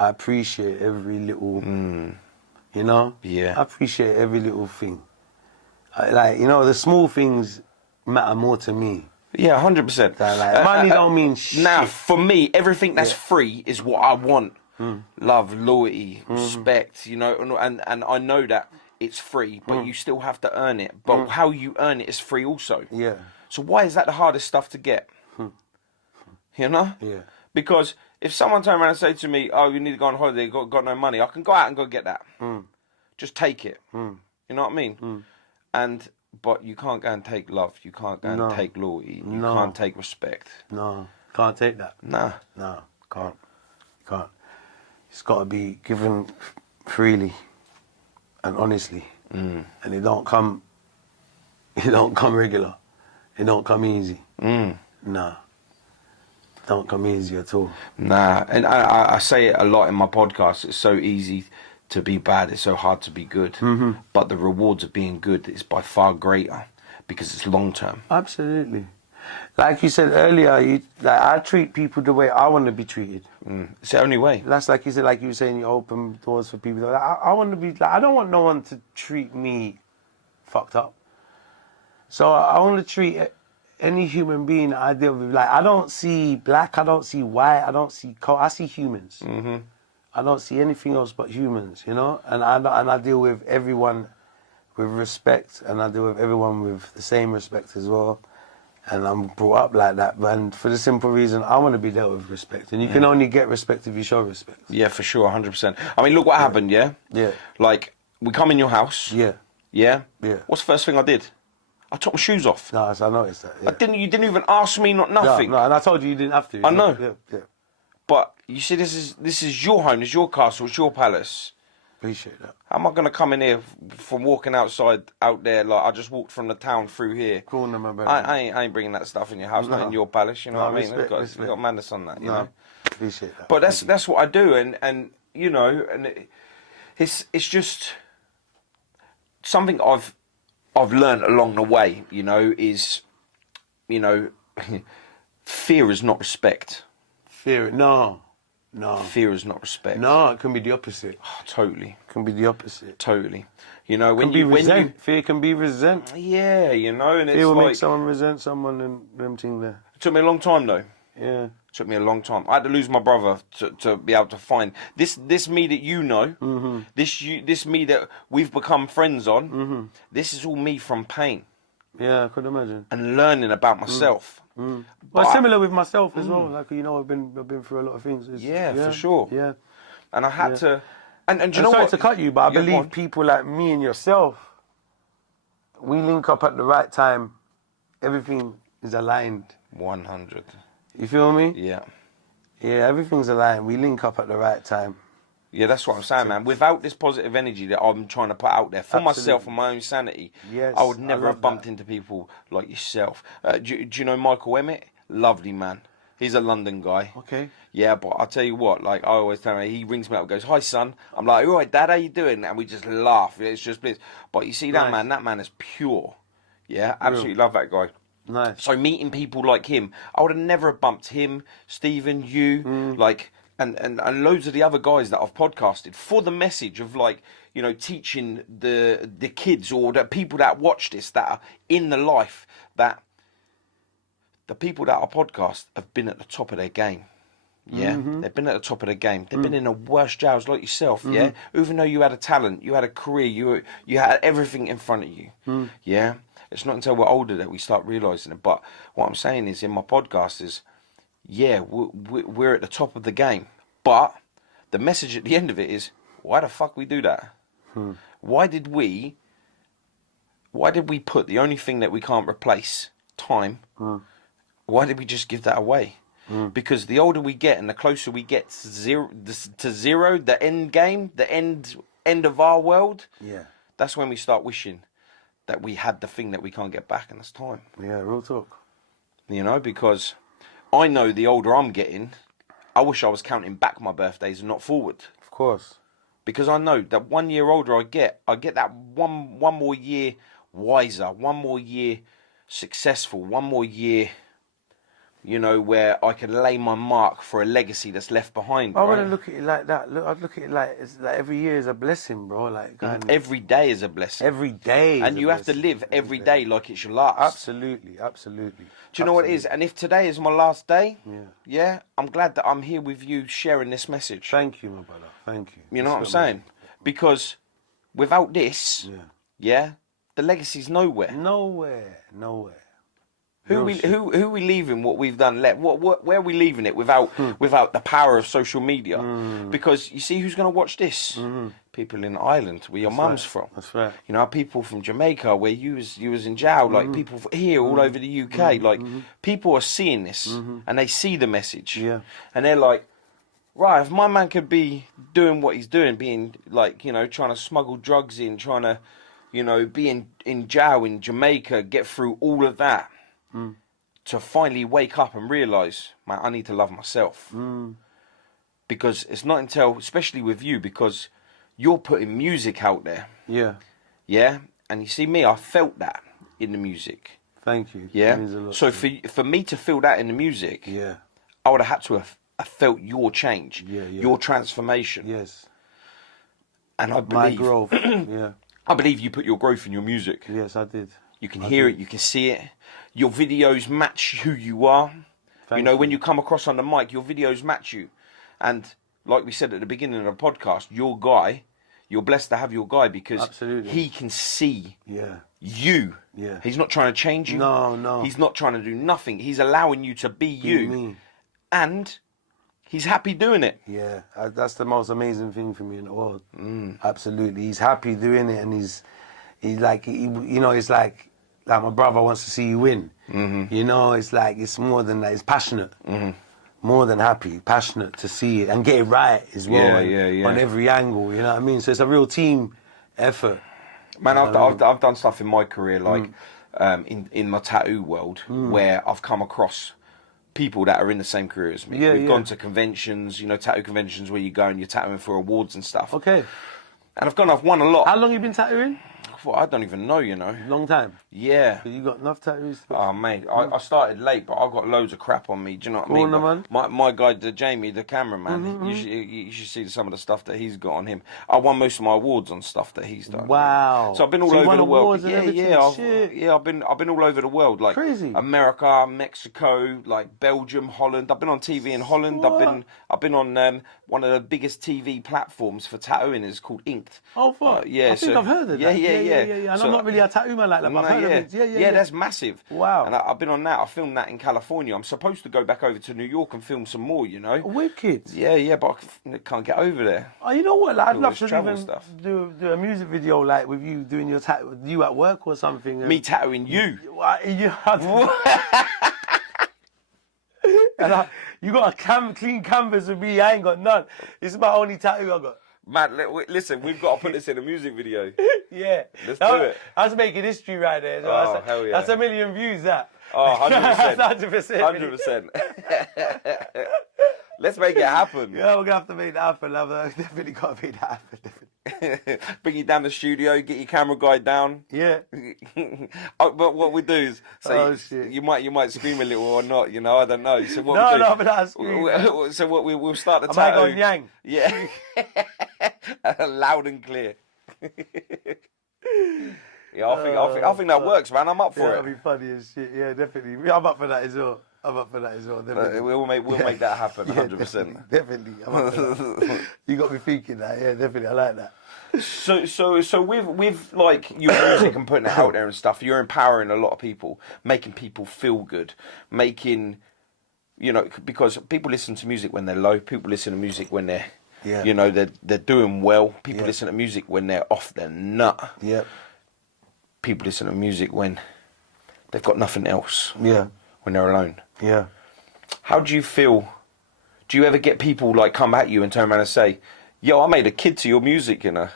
I appreciate every little, you know. Yeah. I appreciate every little thing. The small things matter more to me. Yeah, 100%. Money don't mean shit. Now, for me, everything that's free is what I want. Love, loyalty, respect, you know, and I know that it's free, but you still have to earn it. But how you earn it is free also. Yeah. So why is that the hardest stuff to get? You know? Yeah. Because if someone turned around and said to me, oh, you need to go on holiday, got no money, I can go out and go get that. Just take it. You know what I mean? But you can't go and take love. You can't go and take loyalty. You can't take respect. No, can't take that. Nah. No, can't. Can't. It's got to be given freely and honestly. And it don't come regular. It don't come easy. Nah. Don't come easy at all. Nah. And I say it a lot in my podcast. It's so easy to be bad, it's so hard to be good. But the rewards of being good is by far greater because it's long term. Absolutely. Like you said earlier, I treat people the way I want to be treated. It's the only way. That's like you said, like you were saying, you open doors for people. I want to be I don't want no one to treat me fucked up. So I want to treat any human being I deal with. Like, I don't see black, I don't see white, I don't see color. I see humans. I don't see anything else but humans, you know? And I deal with everyone with respect, and I deal with everyone with the same respect as well. And I'm brought up like that, and for the simple reason, I want to be dealt with respect. And you can only get respect if you show respect. Yeah, for sure, 100%. I mean, look what happened, yeah? Yeah. Like, we come in your house. Yeah. Yeah? Yeah. What's the first thing I did? I took my shoes off. No, I noticed that, yeah. You didn't even ask me, nothing. No, and I told you didn't have to. I know. Yeah. But you see, this is your home, this is your castle, it's your palace. Appreciate that. How am I going to come in here from walking out there, like I just walked from the town through here? Cool, no, my brother. I ain't bringing that stuff in your house, not in your palace, you know what I mean? Respect, We've got madness on that, you know? Appreciate that. But that's what I do, and you know, and it's just something I've learned along the way, you know, is, you know, fear is not respect. Fear, no. Fear is not respect. No, it can be the opposite. Oh, totally. It can be the opposite. Totally. You know, Fear can be resent. Yeah, you know, and it's Fear will like, make someone resent someone and them thing there. It took me a long time though. Yeah. It took me a long time. I had to lose my brother to be able to find this me that you know, this me that we've become friends on. This is all me from pain. Yeah, I could imagine. And learning about myself. But similar with myself as well. Like, you know, I've been through a lot of things. Yeah, for sure. Yeah. And I had to. And do you know what? Sorry to cut you, but I believe people like me and yourself, we link up at the right time. Everything is aligned. 100. You feel me? Yeah. Yeah, everything's aligned. We link up at the right time. Yeah, that's what I'm saying, man. Without this positive energy that I'm trying to put out there for myself and my own sanity, I would never have bumped into people like yourself. Do you know Michael Emmett? Lovely man. He's a London guy. Okay. Yeah, but I'll tell you what, like I always tell him, he rings me up and goes, "Hi, son." I'm like, "All right, Dad, how you doing?" And we just laugh. It's just bliss. But you see that man is pure. Yeah, absolutely love that guy. Nice. So meeting people like him, I would have never bumped him, Stephen, you, like... And loads of the other guys that I've podcasted for the message of, like, you know, teaching the kids or the people that watch this that are in the life that the people that are podcast have been at the top of their game. Yeah, they've been at the top of the game. They've been in the worst jails like yourself. Yeah, even though you had a talent, you had a career, you had everything in front of you. Yeah, it's not until we're older that we start realizing it. But what I'm saying is, in my podcast is, yeah, we're at the top of the game. But the message at the end of it is, why the fuck we do that? Why did we put the only thing that we can't replace, time? Why did we just give that away? Because the older we get and the closer we get to zero, the end game, the end of our world, that's when we start wishing that we had the thing that we can't get back, and that's time. Yeah, real talk. You know, because I know the older I'm getting, I wish I was counting back my birthdays and not forward. Of course. Because I know that 1 year older I get that one more year wiser, 1 more year successful, 1 more year, you know, where I can lay my mark for a legacy that's left behind. I wouldn't look at it like that. I'd look at it like, it's like every year is a blessing, bro. Like every day is a blessing. Every day. And you have to live every day like it's your last. Absolutely. Do you know what it is? And if today is my last day, yeah, I'm glad that I'm here with you sharing this message. Thank you, my brother. Thank you. You know what I'm saying? Because without this, yeah, the legacy's nowhere. Nowhere. Who are we leaving what we've done? Where are we leaving it without the power of social media? Because you see who's going to watch this? People in Ireland, where your mum's from. That's right. You know, people from Jamaica, where you was in jail. Like people here, all over the UK. Like people are seeing this and they see the message. Yeah. And they're like, right, if my man could be doing what he's doing, being like, you know, trying to smuggle drugs in, trying to, you know, be in jail in Jamaica, get through all of that. To finally wake up and realise, man, I need to love myself. Because it's not until, especially with you, because you're putting music out there. Yeah. Yeah? And you see me, I felt that in the music. Thank you. Yeah? That means a lot so to me. for me to feel that in the music, I would have had to have felt your change, your transformation. Yes. And I believe... My growth, I believe you put your growth in your music. Yes, I did. You can hear it, you can see it. Your videos match who you are. You know, when you come across on the mic, your videos match you. And like we said at the beginning of the podcast, your guy, you're blessed to have your guy because he can see you. Yeah. He's not trying to change you. No. He's not trying to do nothing. He's allowing you to be you. Me. And he's happy doing it. Yeah, that's the most amazing thing for me in the world. Absolutely. He's happy doing it, and he's like, you know, it's like my brother wants to see you win. You know, it's like, it's more than that. It's passionate. More than happy, passionate to see it and get it right as well. On every angle, you know what I mean? So it's a real team effort. Man, I've done stuff in my career, like in my tattoo world, where I've come across people that are in the same career as me. We've gone to conventions, you know, tattoo conventions where you go and you're tattooing for awards and stuff. Okay. And I've won a lot. How long you been tattooing? Well, I don't even know, you know. Long time? Yeah. You got enough tattoos? Oh, mate, I started late, but I've got loads of crap on me, do you know what I mean? Man. My guy, Jamie, the cameraman, you should see some of the stuff that he's got on him. I won most of my awards on stuff that he's done. Wow. So I've been all over the world. I've been all over the world, like crazy. America, Mexico, like Belgium, Holland. I've been on TV in Holland. What? I've been on one of the biggest TV platforms for tattooing. It's called Inked. Oh, fuck. Yeah. I think I've heard of that. Yeah. And I'm not really a tattoo man like that, but I've heard of it. Yeah, that's massive. Wow. And I've been on that. I filmed that in California. I'm supposed to go back over to New York and film some more, you know. Wicked. Yeah, but I can't get over there. Oh, you know what? Like, I'd love to even stuff. do a music video, like, with you doing your tattoo, you at work or something. And me tattooing you. And you got a clean canvas with me. I ain't got none. This is my only tattoo I got. Man, listen, we've got to put this in a music video. Yeah. Let's do it. That's making history right there. So oh, hell yeah. That's 1 million views, that. Oh, 100%. That's 100%. Let's make it happen. Yeah, we're going to have to make that happen. I've definitely got to make that happen. Bring you down the studio, get your camera guy down. Yeah. But what we do is, shit. you might scream a little or not, you know, I don't know. So what but that's scream. So what we'll start the I tattoo. might go yang. Yeah. Loud and clear. Yeah, I think that works, man. I'm up for it. That'll be funny as shit. Yeah, definitely. I'm up for that as well. Definitely. We'll make that happen, 100%. Definitely. I'm up for that. You got me thinking that. Yeah, definitely. I like that. So with like your music and putting it out there and stuff, you're empowering a lot of people, making people feel good, making, you know, because people listen to music when they're low, people listen to music when they're, you know, they're doing well. People listen to music when they're off their nut. Yeah. People listen to music when they've got nothing else. Yeah. When they're alone. Yeah. How do you feel? Do you ever get people like come at you and turn around and say, "Yo, I made a kid to your music," you know?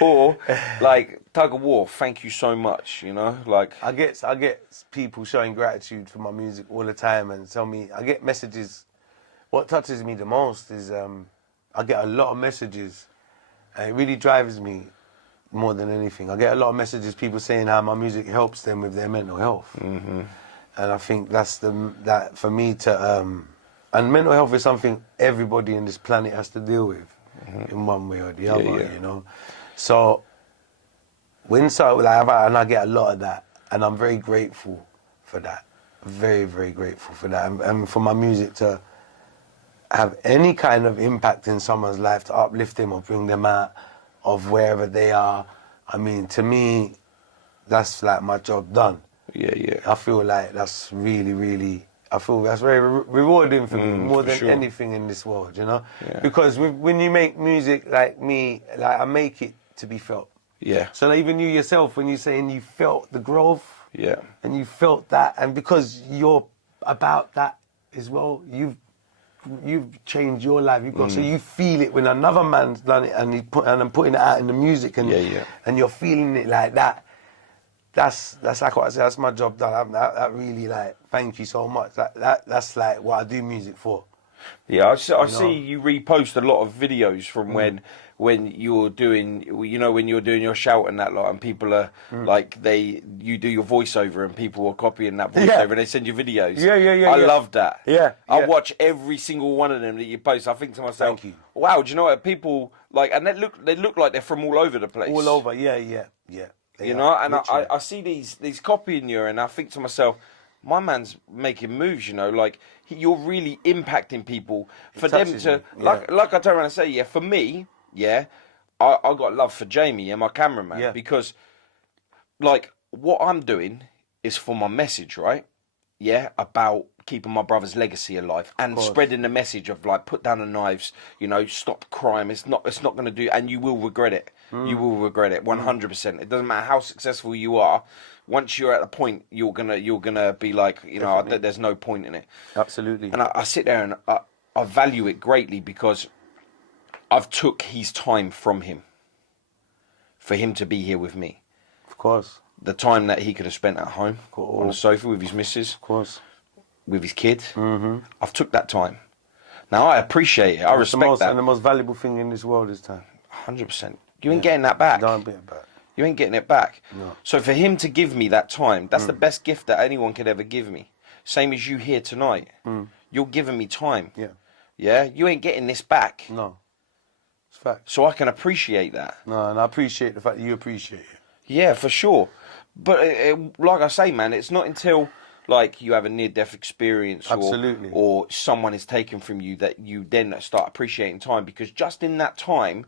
Or like Tuggawar, thank you so much, you know? Like I get people showing gratitude for my music all the time and tell me, I get messages. What touches me the most is I get a lot of messages, and it really drives me more than anything. I get a lot of messages, people saying how my music helps them with their mental health. Mm-hmm. And I think that's that for me to and mental health is something everybody in this planet has to deal with in one way or the other, you know. So when and I get a lot of that, and I'm very grateful for that. Very, very grateful for that, and for my music to have any kind of impact in someone's life, to uplift them or bring them out of wherever they are. I mean, to me, that's like my job done. Yeah. I feel like that's really, really, I feel that's very rewarding for me, more than anything in this world, you know? Yeah. Because when you make music like me, like I make it to be felt. Yeah. So like even you yourself, when you're saying you felt the growth, and you felt that, and because you're about that as well, you've changed your life. So you feel it when another man's done it, and I'm putting it out in the music, and and you're feeling it like that. That's like what I say. That's my job done. That really, like, thank you so much. That's like what I do music for. Yeah, I see you repost a lot of videos from when you're doing, you know, when you're doing your shout and that lot, and people are like you do your voiceover and people are copying that voiceover and they send you videos. Yeah. I love that. Yeah. I watch every single one of them that you post. I think to myself, thank you. Wow, do you know what people like? And they look like they're from all over the place. All over, yeah. You know, and I see these copying you, and I think to myself, my man's making moves, you know, like you're really impacting people for them to, like I turn around and say, for me, I got love for Jamie and my cameraman because, like, what I'm doing is for my message, right? Yeah, about keeping my brother's legacy alive and spreading the message of like put down the knives, you know, stop crime. It's not going to do, and you will regret it. You will regret it 100%. It doesn't matter how successful you are. Once you're at the point, you're gonna be like, you know, there's no point in it. Absolutely. And I sit there and I value it greatly because I've took his time from him for him to be here with me. Of course. The time that he could have spent at home on the sofa with his missus, of course, with his kid. I've took that time. Now I appreciate it. I respect that. And the most valuable thing in this world is time. 100%. You ain't getting that back. Don't get it back. You ain't getting it back. No. So for him to give me that time, that's the best gift that anyone could ever give me. Same as you here tonight. You're giving me time. Yeah. Yeah? You ain't getting this back. No. It's fact. So I can appreciate that. No, and I appreciate the fact that you appreciate it. Yeah, for sure. But like I say, man, it's not until like you have a near-death experience or someone is taken from you that you then start appreciating time, because just in that time,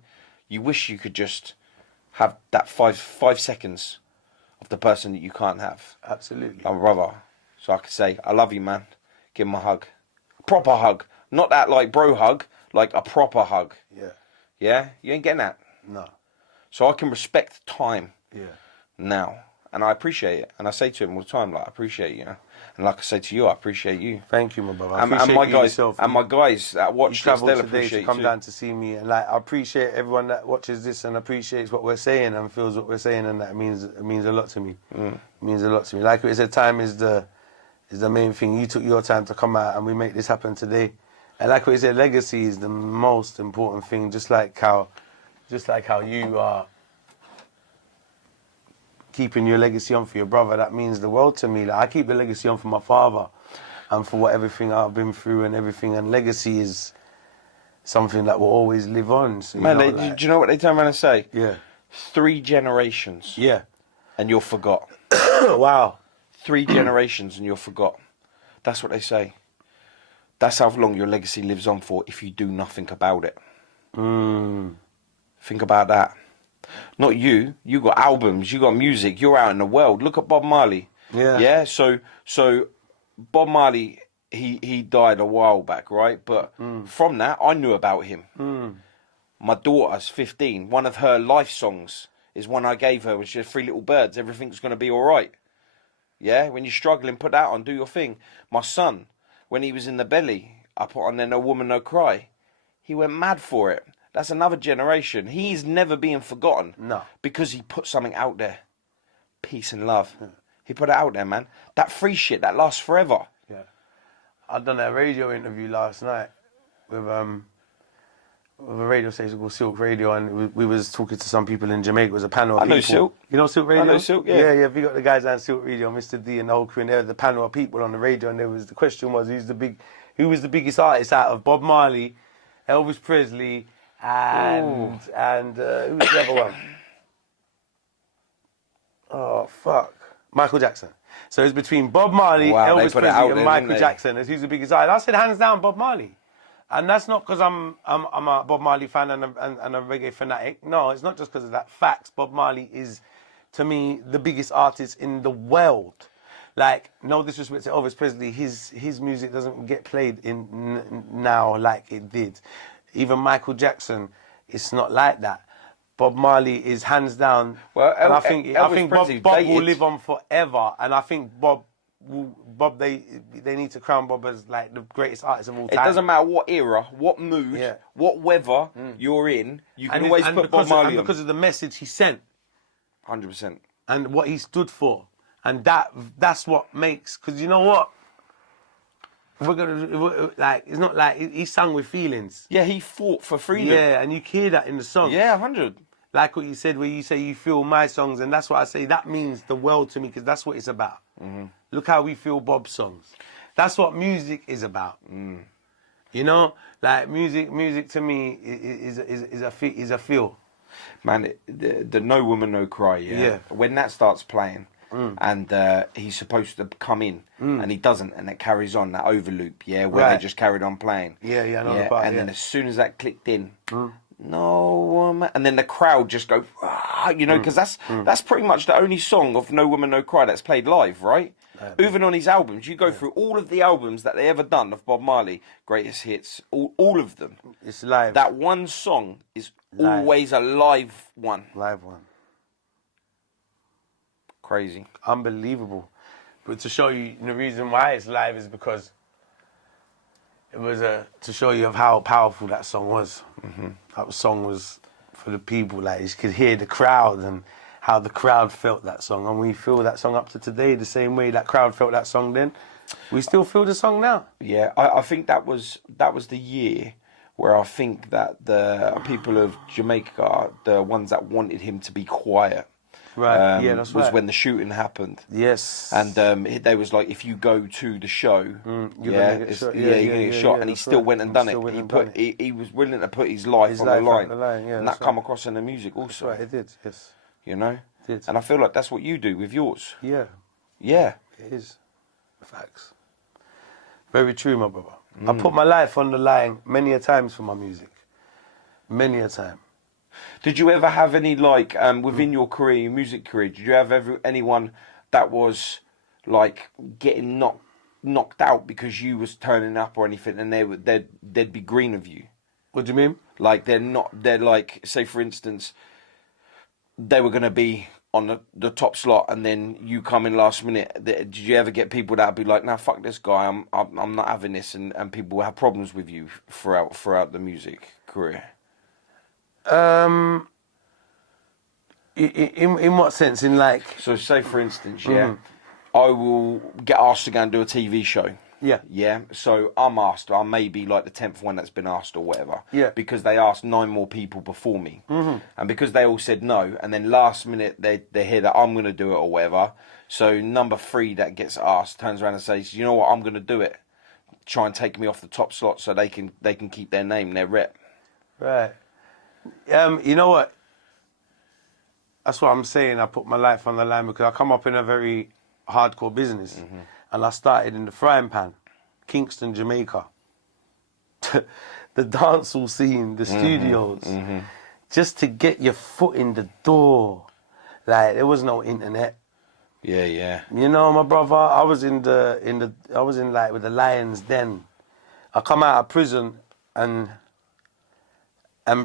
you wish you could just have that five seconds of the person that you can't have. Absolutely. My brother. So I could say, I love you, man. Give him a hug. Proper hug. Not that like bro hug, like a proper hug. Yeah. Yeah? You ain't getting that. No. So I can respect time. Yeah. Now. And I appreciate it. And I say to him all the time, like, I appreciate you. And like I say to you, I appreciate you. Thank you, my brother. And my guys that watch this, they'll appreciate you. Come down to see me, and like I appreciate everyone that watches this and appreciates what we're saying and feels what we're saying, and that means a lot to me. It means a lot to me. Like we said, time is the main thing. You took your time to come out, and we make this happen today. And like we said, legacy is the most important thing. Just like how you are keeping your legacy on for your brother, that means the world to me. Like, I keep the legacy on for my father and for everything I've been through and everything. And legacy is something that will always live on. So, man, do you know what they turn around and say? Yeah. 3 generations. Yeah. And you're forgot. Wow. 3 generations and you're forgot. That's what they say. That's how long your legacy lives on for if you do nothing about it. Think about that. Not you. You got albums. You got music. You're out in the world. Look at Bob Marley. Yeah. Yeah. So Bob Marley, he died a while back, right? But from that, I knew about him. My daughter's 15. One of her life songs is one I gave her, which is 3 Little Birds. Everything's gonna be all right. Yeah. When you're struggling, put that on. Do your thing. My son, when he was in the belly, I put on there No Woman No Cry. He went mad for it. That's another generation. He's never being forgotten. No. Because he put something out there. Peace and love. He put it out there, man. That free shit, that lasts forever. Yeah. I done a radio interview last night with a radio station called Silk Radio, and we was talking to some people in Jamaica. It was a panel of people. I know Silk. You know Silk Radio? I know Silk, yeah. Yeah. We got the guys on Silk Radio, Mr. D and the whole crew, and there was the panel of people on the radio, and the question was, who was the biggest artist out of Bob Marley, Elvis Presley, and who was the other one? Oh, fuck. Michael Jackson. So it's between Bob Marley, Elvis Presley, and Michael Jackson. As who's the biggest artist? I said hands down Bob Marley. And that's not because I'm a Bob Marley fan and a reggae fanatic. No, it's not just because of that. Facts. Bob Marley is, to me, the biggest artist in the world. Like, no disrespect to Elvis Presley, his music doesn't get played in now like it did. Even Michael Jackson, it's not like that. Bob Marley is hands down. Well, and I think Bob will live on forever. And I think they need to crown Bob as like the greatest artist of all time. It doesn't matter what era, what mood, what weather you're in. You can always put Bob Marley on. Because of the message he sent. 100%. And what he stood for. And that's what makes, because you know what? It's not like he sang with feelings. Yeah, he fought for freedom. Yeah, and you hear that in the songs. Yeah, 100. Like what you said, where you say you feel my songs, and that's what I say. That means the world to me, because that's what it's about. Look how we feel Bob's songs. That's what music is about. You know, like music to me is a feel. Man, the No Woman No Cry. Yeah. When that starts playing. And he's supposed to come in, and he doesn't, and it carries on that overloop, where they just carried on playing. I know the part, and then as soon as that clicked in, No Woman, and then the crowd just go, you know, because that's pretty much the only song of No Woman No Cry that's played live, right? Even on his albums, you go through all of the albums that they ever done of Bob Marley, greatest hits, all of them. It's live. That one song is always a live one. Live one. Crazy. Unbelievable. But to show you, the reason why it's live is because it was to show you of how powerful that song was. That song was for the people. Like, you could hear the crowd and how the crowd felt that song. And we feel that song up to today the same way that crowd felt that song then. We still feel the song now. Yeah, I think that was the year where I think that the people of Jamaica, the ones that wanted him to be quiet, right. That's was right. when the shooting happened. Yes. And they was like, if you go to the show, you're gonna get shot. And he still went and done it. He was willing to put his life on the line. And that come across in the music also. That's right, it did, yes. You know? It did. And I feel like that's what you do with yours. Yeah. Yeah. It is. Facts. Very true, my brother. I put my life on the line many a times for my music. Many a time. Did you ever have any, like, within your career, your music career, did you have anyone that was, like, getting knocked out because you was turning up or anything, and they'd be green of you? What do you mean? Like, they're like, say, for instance, they were going to be on the top slot, and then you come in last minute. Did you ever get people that'd be like, "Nah, fuck this guy, I'm not having this," and people will have problems with you throughout the music career? In what sense? In like... So say for instance, I will get asked to go and do a TV show. Yeah. Yeah. So I'm asked. I may be like the 10th one that's been asked or whatever. Yeah. Because they asked 9 more people before me. And because they all said no, and then last minute they hear that I'm going to do it or whatever. So number 3 that gets asked turns around and says, "You know what? I'm going to do it. Try and take me off the top slot so they can keep their name, their rep." Right. You know what? that's what I'm saying. I put my life on the line because I come up in a very hardcore business, and I started in the frying pan, Kingston, Jamaica. The dancehall scene, the studios, just to get your foot in the door. Like, there was no internet. Yeah, yeah. You know, my brother, I was in like with the Lions then. I come out of prison and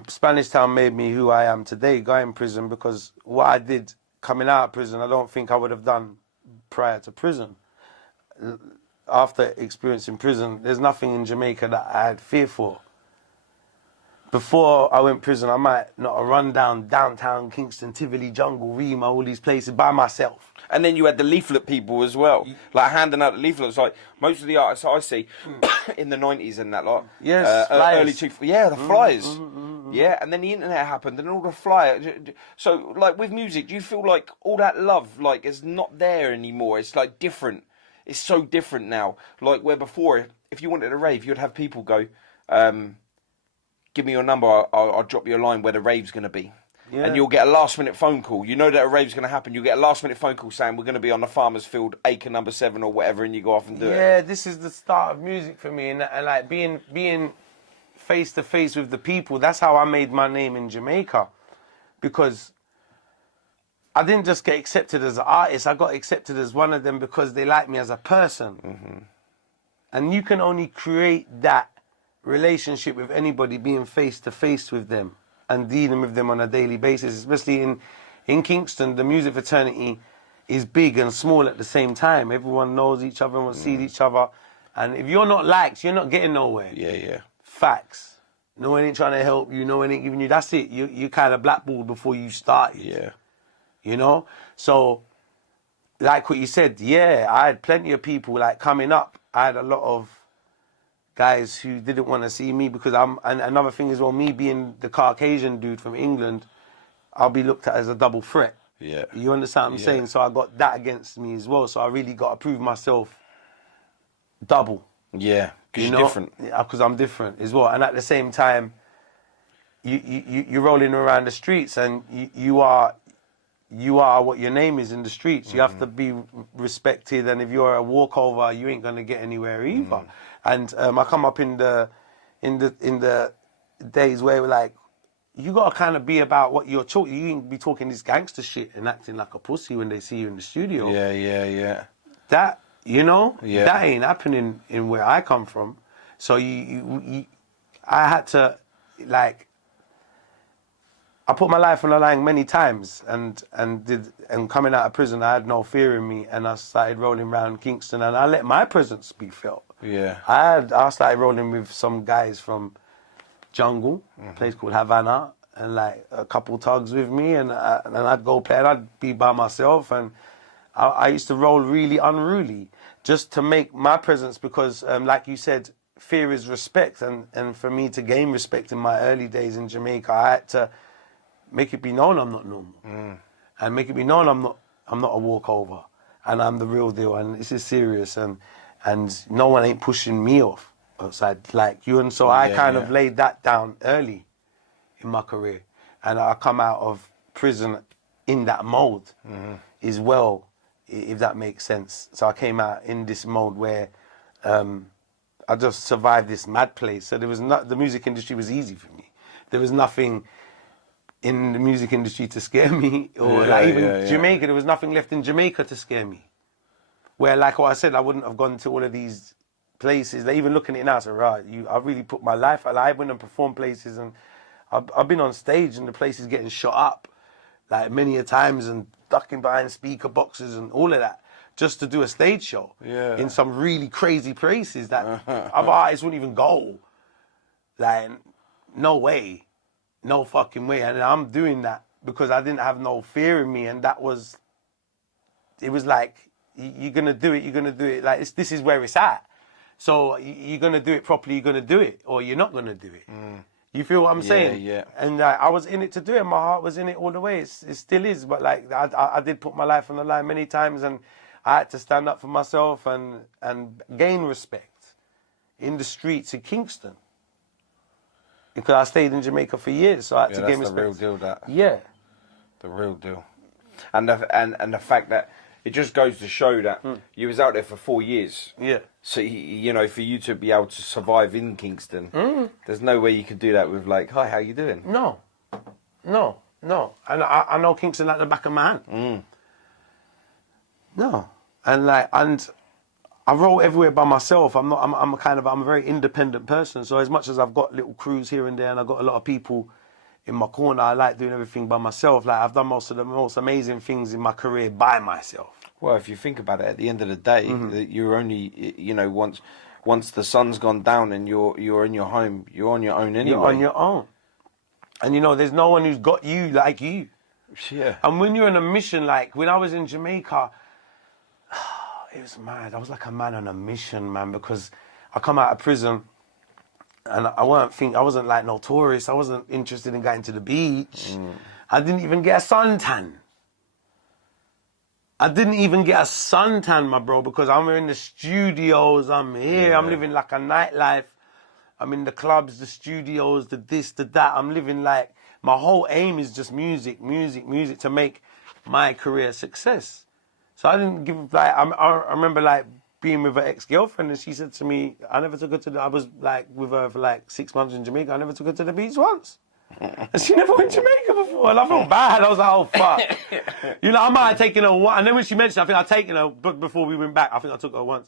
Spanish Town made me who I am today, going in prison, because what I did coming out of prison, I don't think I would have done prior to prison. After experiencing prison, there's nothing in Jamaica that I had fear for. Before I went prison, I might not have run down downtown Kingston, Tivoli, Jungle, Rima, all these places by myself. And then you had the leaflet people as well, like handing out the leaflets. Like most of the artists I see in the 90s and that lot. Yes, early the flyers. Yeah, and then the internet happened and all the flyers. So, like with music, do you feel like all that love, like, is not there anymore? It's like different. It's so different now. Like where before, if you wanted a rave, you'd have people go, give me your number, I'll drop you a line where the rave's going to be. Yeah. And you'll get a last-minute phone call. You know that a rave's going to happen. You get a last-minute phone call saying we're going to be on the Farmers Field, acre number 7 or whatever, and you go off and do it. Yeah, this is the start of music for me, and like being face-to-face with the people. That's how I made my name in Jamaica, because I didn't just get accepted as an artist. I got accepted as one of them because they like me as a person. And you can only create that relationship with anybody being face-to-face with them and dealing with them on a daily basis, especially in Kingston. The music fraternity is big and small at the same time. Everyone knows each other and sees each other. And if you're not liked, you're not getting nowhere. Yeah, yeah. Facts. No one ain't trying to help you, no one ain't giving you, that's it. You kind of blackballed before you started. Yeah. You know? So, like what you said, yeah, I had plenty of people like coming up. I had a lot of guys who didn't want to see me because and another thing is, well, me being the Caucasian dude from England, I'll be looked at as a double threat. Yeah. You understand what I'm saying? So I got that against me as well. So I really got to prove myself double. Yeah, because you're different. Yeah, because I'm different as well. And at the same time, you're rolling around the streets and you are what your name is in the streets. You have to be respected, and if you're a walkover, you ain't gonna get anywhere either. And I come up in the days where we're like, you gotta kind of be about what you're talking. You ain't be talking this gangster shit and acting like a pussy when they see you in the studio. Yeah, yeah, yeah. That that ain't happening in where I come from. So I had to, like, I put my life on the line many times, and coming out of prison, I had no fear in me, and I started rolling around Kingston, and I let my presence be felt. Yeah. I started rolling with some guys from Jungle, a place called Havana, and like a couple tugs with me, and I'd go play, and I'd be by myself, and I used to roll really unruly just to make my presence, because like you said, fear is respect, and for me to gain respect in my early days in Jamaica, I had to make it be known I'm not normal, and make it be known I'm not a walkover, and I'm the real deal, and this is serious, and no one ain't pushing me off outside like you. And so I kind of laid that down early in my career, and I come out of prison in that mode as well, if that makes sense. So I came out in this mode where I just survived this mad place. So there was the music industry was easy for me. There was nothing in the music industry to scare me, or Jamaica. There was nothing left in Jamaica to scare me. Where, like what I said, I wouldn't have gone to all of these places. Like, even looking at it now, I said, right, I really put my life alive. I went and performed places, and I've been on stage, and the place is getting shot up, like many a times, and ducking behind speaker boxes and all of that, just to do a stage show in some really crazy places that other artists wouldn't even go. Like, no way, no fucking way. And I'm doing that because I didn't have no fear in me, and it was like, you're gonna do it. Like, this is where it's at. So you're gonna do it properly. You're gonna do it, or you're not gonna do it. You feel what I'm saying? Yeah. And I was in it to do it. My heart was in it all the way. It still is. But like, I did put my life on the line many times, and I had to stand up for myself and gain respect in the streets of Kingston, because I stayed in Jamaica for years. So I had to gain respect. That's the real deal. Yeah. The real deal. And the fact that it just goes to show that you was out there for 4 years. Yeah. So, you know, for you to be able to survive in Kingston, there's no way you can do that with like, hi, how you doing? No. And I know Kingston like the back of my hand. No. And I roll everywhere by myself. I'm a very independent person. So as much as I've got little crews here and there and I've got a lot of people in my corner, I like doing everything by myself. Like I've done most of the most amazing things in my career by myself. Well, if you think about it, at the end of the day, you're only, you know, once the sun's gone down and you're in your home, you're on your own anyway. You're on your own. And you know, there's no one who's got you like you. Yeah. And when you're on a mission, like when I was in Jamaica, it was mad. I was like a man on a mission, man, because I come out of prison and I wasn't like no tourist. I wasn't interested in going to the beach. I didn't even get a suntan. My bro, because I'm in the studios, I'm here, I'm living like a nightlife. I'm in the clubs, the studios, the this, the that. I'm living like, my whole aim is just music to make my career a success. So I didn't give, like, I remember like being with her ex-girlfriend and she said to me, I was like with her for like 6 months in Jamaica, I never took her to the beach once. And she never went to Jamaica before. And I felt bad. I was like, oh, fuck. You know, I might have taken her once. And then when she mentioned, I think I'd taken her, but before we went back, I think I took her once.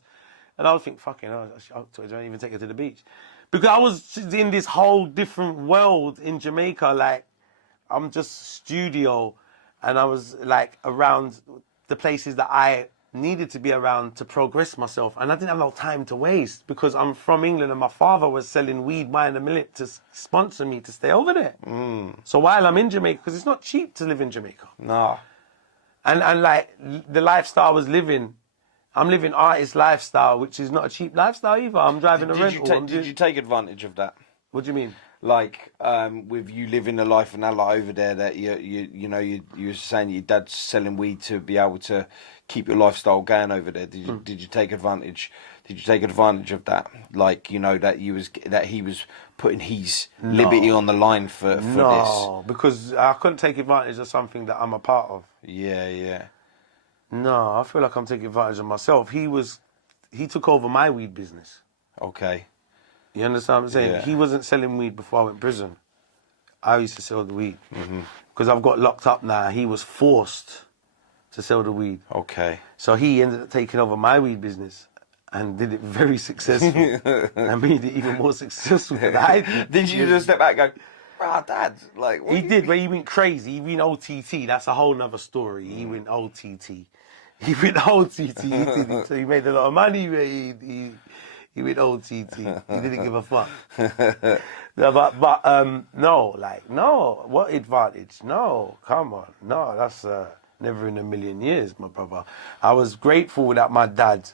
And I was thinking, fucking hell, I don't even take her to the beach. Because I was in this whole different world in Jamaica. Like, I'm just studio. And I was like around the places that I needed to be around to progress myself. And I didn't have no time to waste because I'm from England and my father was selling weed by the minute to sponsor me to stay over there. So while I'm in Jamaica, because it's not cheap to live in Jamaica. No. And like the lifestyle I was living, I'm living artist lifestyle, which is not a cheap lifestyle either. I'm driving a rental. Did you take advantage of that? What do you mean? Like, with you living a life and that like over there, that you were saying your dad's selling weed to be able to keep your lifestyle going over there. Did you take advantage? Did you take advantage of that? Like, you know, that he was putting his liberty on the line for this. No, because I couldn't take advantage of something that I'm a part of. Yeah. No, I feel like I'm taking advantage of myself. He took over my weed business. Okay. You understand what I'm saying? Yeah. He wasn't selling weed before I went to prison. I used to sell the weed. Because I've got locked up now. He was forced to sell the weed. Okay. So he ended up taking over my weed business and did it very successfully. and made it even more successful than I did. Did you just step back and go, Dad, like... He did, but he went crazy. He went OTT. That's a whole nother story. He went OTT. So he made a lot of money. He went OTT. He didn't give a fuck. No. What advantage? No, come on. No, that's never in a million years, my brother. I was grateful that my dad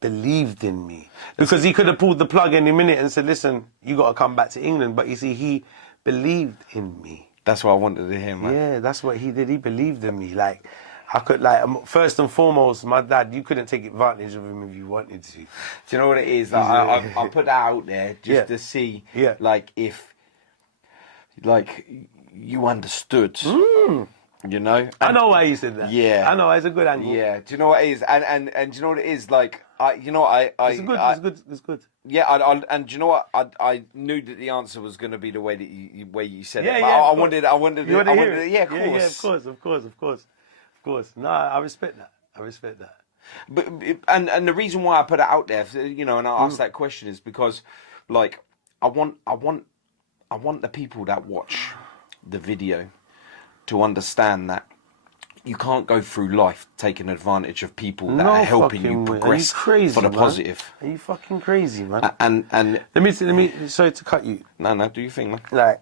believed in me. Because he could have pulled the plug any minute and said, listen, you got to come back to England. But you see, he believed in me. That's what I wanted to hear, man. Yeah, that's what he did. He believed in me. Like, I could, like, first and foremost, my dad, you couldn't take advantage of him if you wanted to. Do you know what it is? Like, I put that out there just to see, like, if, like, you understood. You know? I know why you said that. Yeah. I know, it's a good angle. Yeah. Do you know what it is? And do you know what it is? Like, it's good. Yeah, and do you know what? I knew that the answer was going to be the way that you said it. Yeah, I wanted to hear it. Yeah, of course. Yeah, of course. No, I respect that. But and the reason why I put it out there, you know, and I asked that question is because, like, I want the people that watch the video to understand that you can't go through life taking advantage of people that are helping you progress for the positive. Are you fucking crazy, man? And let me. Sorry to cut you. No, do your thing, man. Like,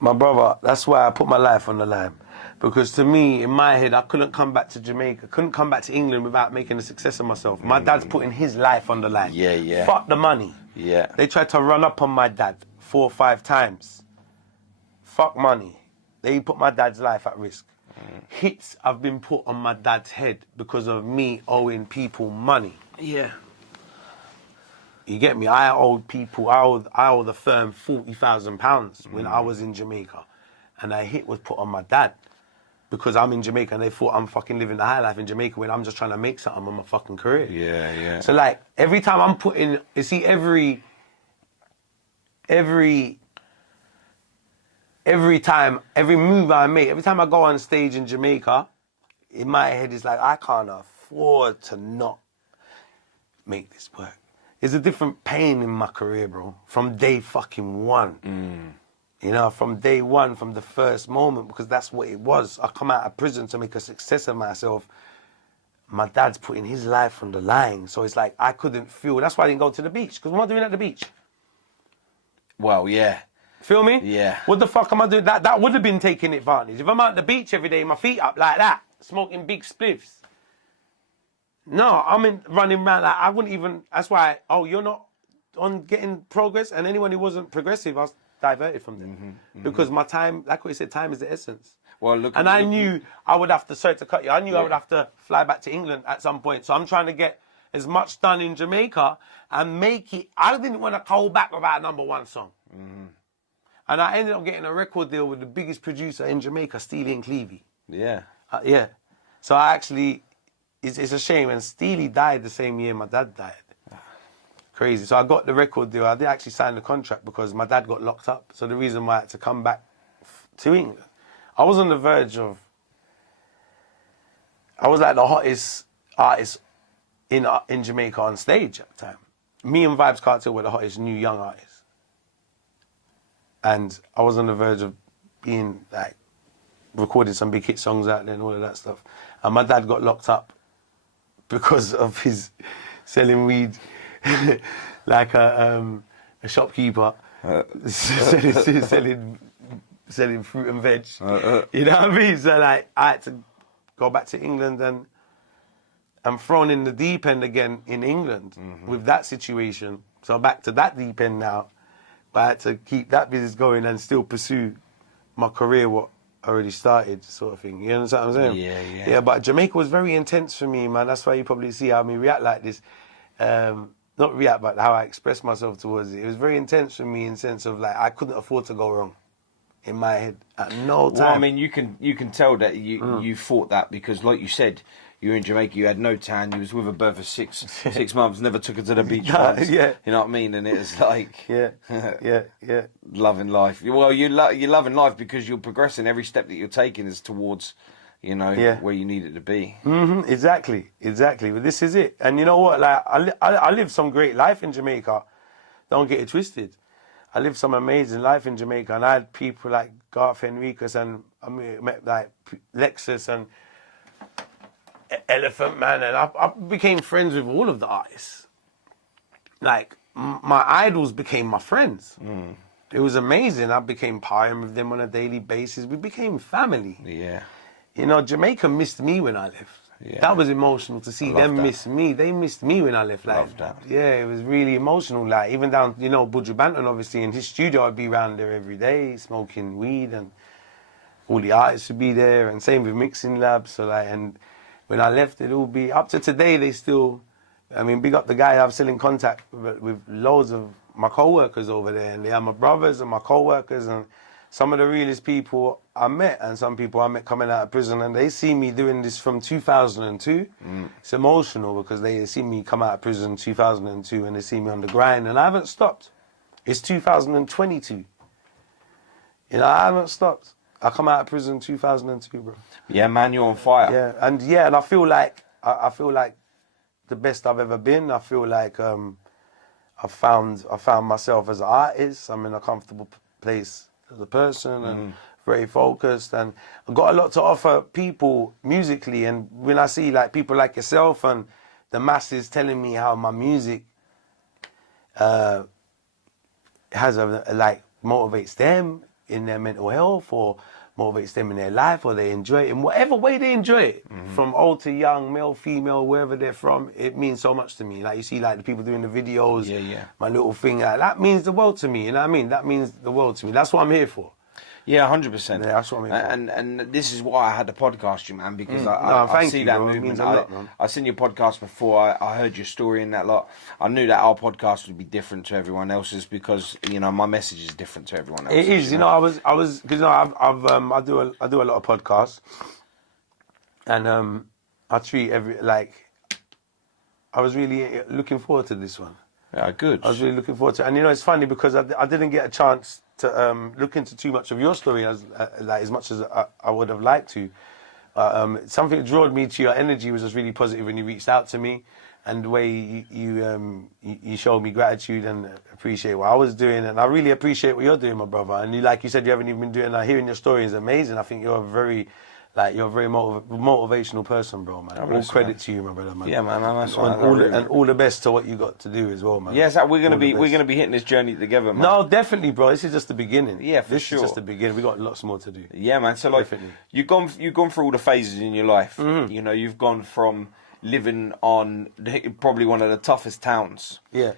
my brother, that's why I put my life on the line. Because to me, in my head, I couldn't come back to Jamaica, couldn't come back to England without making a success of myself. My dad's putting his life on the line. Yeah. Fuck the money. Yeah. They tried to run up on my dad 4 or 5 times. Fuck money. They put my dad's life at risk. Hits have been put on my dad's head because of me owing people money. Yeah. You get me? I owe the firm £40,000 when I was in Jamaica. and a hit was put on my dad. Because I'm in Jamaica and they thought I'm fucking living the high life in Jamaica when I'm just trying to make something on my fucking career. Yeah, yeah. So like, every time I'm putting, you see, every time, every move I make, every time I go on stage in Jamaica, in my head it's like, I can't afford to not make this work. There's a different pain in my career, bro, from day fucking one. You know, from day one, from the first moment, because that's what it was. I come out of prison to make a success of myself. My dad's putting his life on the line. So it's like, I couldn't feel. That's why I didn't go to the beach. Because what am I doing at the beach? Well, yeah. Feel me? Yeah. What the fuck am I doing? That would have been taking advantage. If I'm out at the beach every day, my feet up like that, smoking big spliffs. No, I'm running around like, I wouldn't even, that's why, you're not on getting progress? And anyone who wasn't progressive, I was diverted from them. Because my time, like what you said, time is the essence. Well, look. And I knew I would have to, sorry to cut you, I knew I would have to fly back to England at some point. So I'm trying to get as much done in Jamaica and make it, I didn't want to call back without a #1 song. And I ended up getting a record deal with the biggest producer in Jamaica, Steely and Clevie. Yeah. Yeah. So I actually, it's a shame, and Steely died the same year my dad died. Crazy. So I got the record deal. I didn't actually sign the contract because my dad got locked up. So the reason why I had to come back to England, I was on the verge of, I was like the hottest artist in Jamaica on stage at the time. Me and Vibes Cartel were the hottest new young artists. And I was on the verge of being like, recording some big hit songs out there and all of that stuff. And my dad got locked up because of his selling weed. Like a shopkeeper selling fruit and veg. You know what I mean? So like, I had to go back to England, and I'm thrown in the deep end again in England with that situation. So back to that deep end now. But I had to keep that business going and still pursue my career, what I already started, sort of thing. You understand what I'm saying? Yeah. Yeah, but Jamaica was very intense for me, man. That's why you probably see how me react like this. Not react, but how I express myself towards it. It was very intense for me in the sense of like, I couldn't afford to go wrong in my head at no time. Well, I mean, you can tell that you fought that because, like you said, you were in Jamaica, you had no tan, you was with a bird for six months, never took her to the beach once. Yeah. You know what I mean? And it was like... Yeah. Loving life. Well, you're loving life because you're progressing. Every step that you're taking is towards... where you need it to be. Exactly. But this is it. And you know what? Like, I lived some great life in Jamaica. Don't get it twisted. I lived some amazing life in Jamaica, and I had people like Garth Henriquez, and I met like Lexus and Elephant Man, and I became friends with all of the artists. Like, my idols became my friends. It was amazing. I became partying with them on a daily basis. We became family. Yeah. You know, Jamaica missed me when I left. Yeah. That was emotional to see them miss me. They missed me when I left. Like, love that. Yeah, it was really emotional. Like, even down, Buju Banton, obviously, in his studio, I'd be around there every day, smoking weed, and all the artists would be there, and same with Mixing Lab. So, like, and when I left, it'd all be, up to today, they still, big up the guy I'm still in contact with loads of my co-workers over there, and they are my brothers and my co-workers, and some of the realest people I met, and some people I met coming out of prison, and they see me doing this from 2002. It's emotional because they see me come out of prison 2002 and they see me on the grind, and I haven't stopped. It's 2022. I haven't stopped. I come out of prison 2002, bro. Yeah, man, you're on fire. Yeah, and I feel like the best I've ever been. I feel like I found myself as an artist. I'm in a comfortable place as a person and very focused, and I've got a lot to offer people musically. And when I see like people like yourself and the masses telling me how my music has motivates them in their mental health, or motivates them in their life, or they enjoy it in whatever way they enjoy it, from old to young, male, female, wherever they're from, it means so much to me. Like, you see like the people doing the videos, my little thing, like, that means the world to me, you know what I mean? That means the world to me. That's what I'm here for. Yeah, 100%. Yeah, that's what I mean. And this is why I had to podcast you, man, because I see that movement. It means a lot, man. I seen your podcast before. I heard your story in that lot. I knew that our podcast would be different to everyone else's because my message is different to everyone else's. It is. I was because I do a lot of podcasts, and I treat I was really looking forward to this one. Yeah, good. I was really looking forward to it. And it's funny because I didn't get a chance to look into too much of your story as much as I would have liked to. Something that drew me to your energy was just really positive when you reached out to me, and the way you showed me gratitude and appreciate what I was doing, and I really appreciate what you're doing, my brother. And like you said, you haven't even been doing that. Hearing your story is amazing. I think you're a very motivational person, bro, man. All credit to you, my brother, man. Yeah, man. And all the best to what you got to do as well, man. Yes, we're gonna be hitting this journey together, man. No, definitely, bro. This is just the beginning. Yeah, for this sure. This is just the beginning. We got lots more to do. Yeah, man. So definitely. you've gone through all the phases in your life. Mm-hmm. You've gone from living on probably one of the toughest towns. Yeah.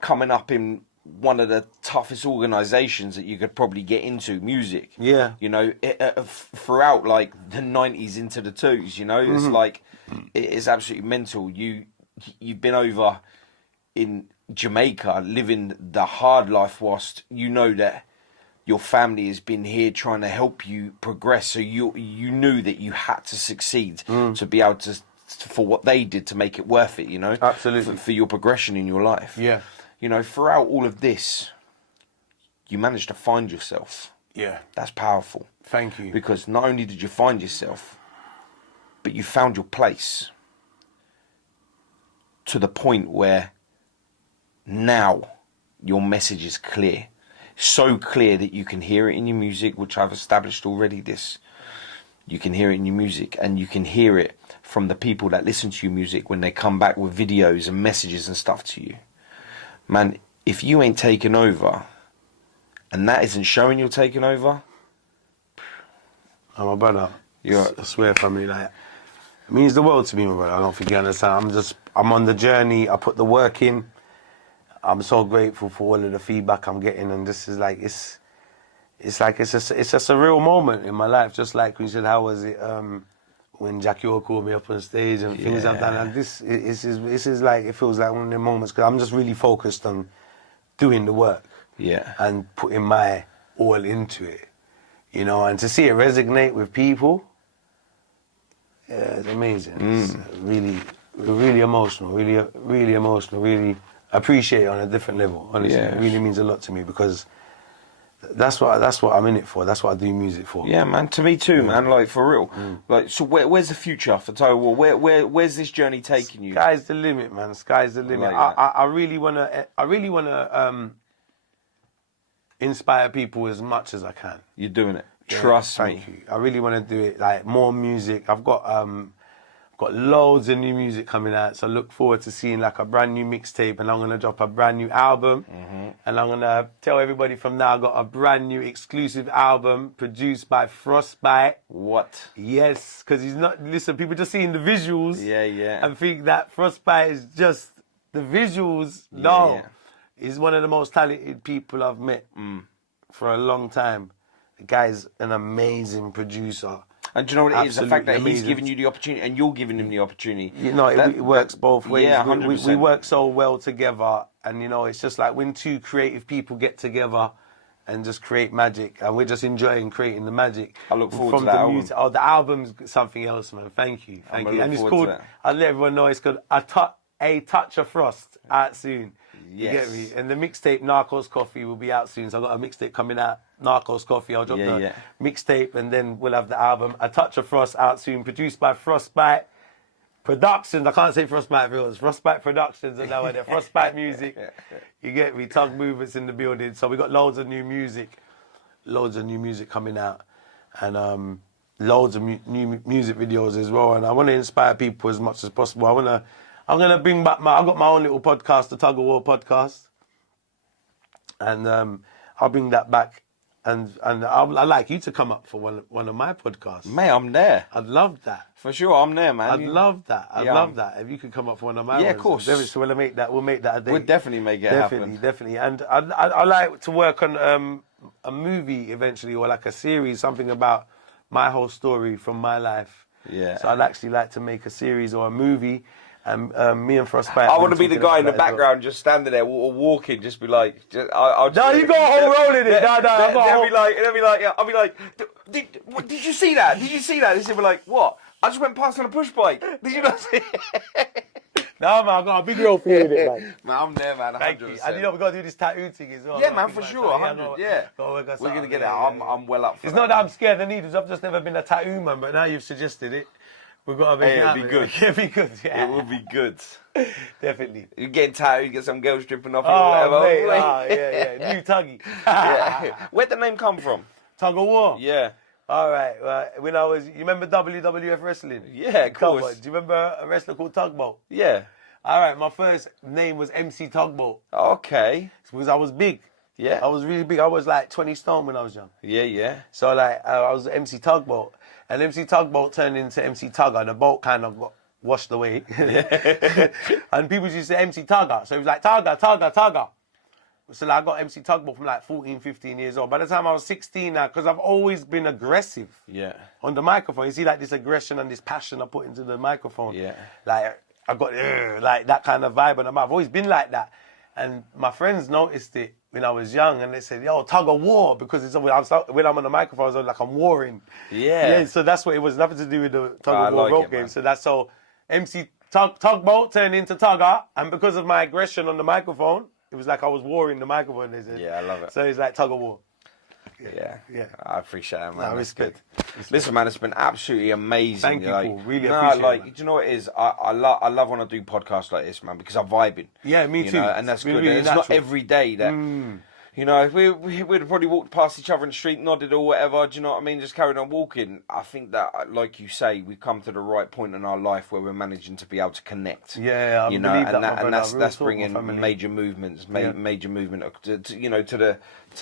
Coming up in one of the toughest organisations that you could probably get into, music. Yeah. Throughout like the 90s into the 2000s, it's like it's absolutely mental. You've been over in Jamaica living the hard life whilst that your family has been here trying to help you progress. So you knew that you had to succeed to be able to for what they did to make it worth it. Absolutely for your progression in your life. Yeah. Throughout all of this, you managed to find yourself. Yeah. That's powerful. Thank you. Because not only did you find yourself, but you found your place to the point where now your message is clear. So clear that you can hear it in your music, which I've established already you can hear it in your music, and you can hear it from the people that listen to your music when they come back with videos and messages and stuff to you. Man, if you ain't taken over, and that isn't showing you're taking over, oh, my brother, I swear, family, it means the world to me, my brother. I don't think you understand. I'm on the journey. I put the work in. I'm so grateful for all of the feedback I'm getting, and this is it's just a real moment in my life. Just like we said, how was it when Jackie O called me up on stage and things I've done, and this is like, it feels like one of the moments because I'm just really focused on doing the work, and putting my all into it, and to see it resonate with people, it's amazing. It's really emotional, really emotional, really appreciate it on a different level. Honestly, it really means a lot to me because that's what I'm in it for. That's what I do music for. Yeah, man. To me too, man. Like, for real. So where's the future for Tuggawar? Where's this journey taking you? Sky's the limit, man. Sky's the limit. I really wanna inspire people as much as I can. You're doing it. Trust me. Thank you. I really want to do it. Like, more music. I've got loads of new music coming out, so I look forward to seeing like a brand new mixtape, and I'm gonna drop a brand new album, and I'm gonna tell everybody from now I got a brand new exclusive album produced by Frostbite. What? Yes, because he's not. Listen, people just seeing the visuals, yeah, and think that Frostbite is just the visuals. No, he's one of the most talented people I've met for a long time. The guy's an amazing producer. And do you know what it is? The fact that he's giving you the opportunity and you're giving him the opportunity. It works both ways. Yeah, 100%. We work so well together, and it's just like when two creative people get together and just create magic, and we're just enjoying creating the magic. I look forward to that album. Music. Oh, the album's something else, man. Thank you. And it's called, I'll let everyone know, it's called A Touch of Frost, out soon. You get me? And the mixtape Narcos Coffee will be out soon. So I've got a mixtape coming out, Narcos Coffee. I'll drop the mixtape, and then we'll have the album A Touch of Frost out soon, produced by Frostbite Productions. I can't say Frostbite Films. Frostbite Productions, and now they're Frostbite Music. You get me? Tug Movements in the building. So we got loads of new music coming out, and loads of new music videos as well. And I want to inspire people as much as possible. I'm gonna bring back I've got my own little podcast, the Tuggawar podcast, and I'll bring that back, and I'd like you to come up for one of my podcasts. Mate, I'm there. I'd love that. For sure, I'm there, man. I'd love that. I'd love that if you could come up for one of my. Yeah, of course. So we'll make that a day. We'll definitely make it happen. Definitely. And I like to work on a movie eventually, or like a series, something about my whole story from my life. Yeah. So I'd actually like to make a series or a movie, and me and Frostbite. I want to be the guy in the background, just standing there or walking, just be like, I'll just, no, you got a whole role in it. No, they'll be like, yeah, I'll be like, did you see that? Did you see that? They'll be like, what? I just went past on a push bike. Did you not see it? No, man, I got a big role for you in it, man. Man, I'm there, man. 100%. Thank you. And you know, we got to do this tattoo thing as well. Yeah, man, for sure. 100, yeah. We're going to get that. I'm well up for It's that. not that I'm scared of needles. I've just never been a tattoo man, but now you've suggested it. We've got to make it happen. It'll be good. It'll be good, yeah. It will be good. Definitely. You get tattooed, get some girls dripping off you or Oh, whatever. mate. Yeah. New Tuggy. Yeah. Where'd the name come from? Tuggawar. Yeah. All right. When I was, you remember WWF wrestling? Yeah, of course. Tugboat. Do you remember a wrestler called Tugboat? Yeah. All right. My first name was MC Tugboat. Okay. Because I was big. Yeah. I was really big. I was like 20 stone when I was young. Yeah. So like I was MC Tugboat, and MC Tugboat turned into MC Tugger. The boat kind of got washed away, and people used to say MC Tugger. So it was like Tugger. So like I got MC Tugboat from like 14, 15 years old. By the time I was 16 now, because I've always been aggressive. Yeah. On the microphone, you see like this aggression and this passion I put into the microphone. Yeah. Like I got like that kind of vibe, and I've always been like that. And my friends noticed it when I was young, and they said, "Yo, Tuggawar," because it's when I'm on the microphone, it's like I'm warring. Yeah. So that's what it was. Nothing to do with the Tuggawar rope game. Man. So that's how MC Tugboat turned into Tugger, and because of my aggression on the microphone, it was like I was warring the microphone. They said. Yeah, I love it. So it's like Tuggawar. Yeah. I appreciate that, man. No, That's respect. good. Listen, man, it's been absolutely amazing. Thank you, like, Paul. Really appreciate it, man. Do you know what it is? I love when I do podcasts like this, man, because I'm vibing. Yeah, me too. Know, and that's good. Really And it's not every day that... You know, if we'd have probably walked past each other in the street, nodded or whatever, do you know what I mean? Just carried on walking. I think that, like you say, we've come to the right point in our life where we're managing to be able to connect. Yeah, I you know, believe and that, that's bringing major movements, major movement, to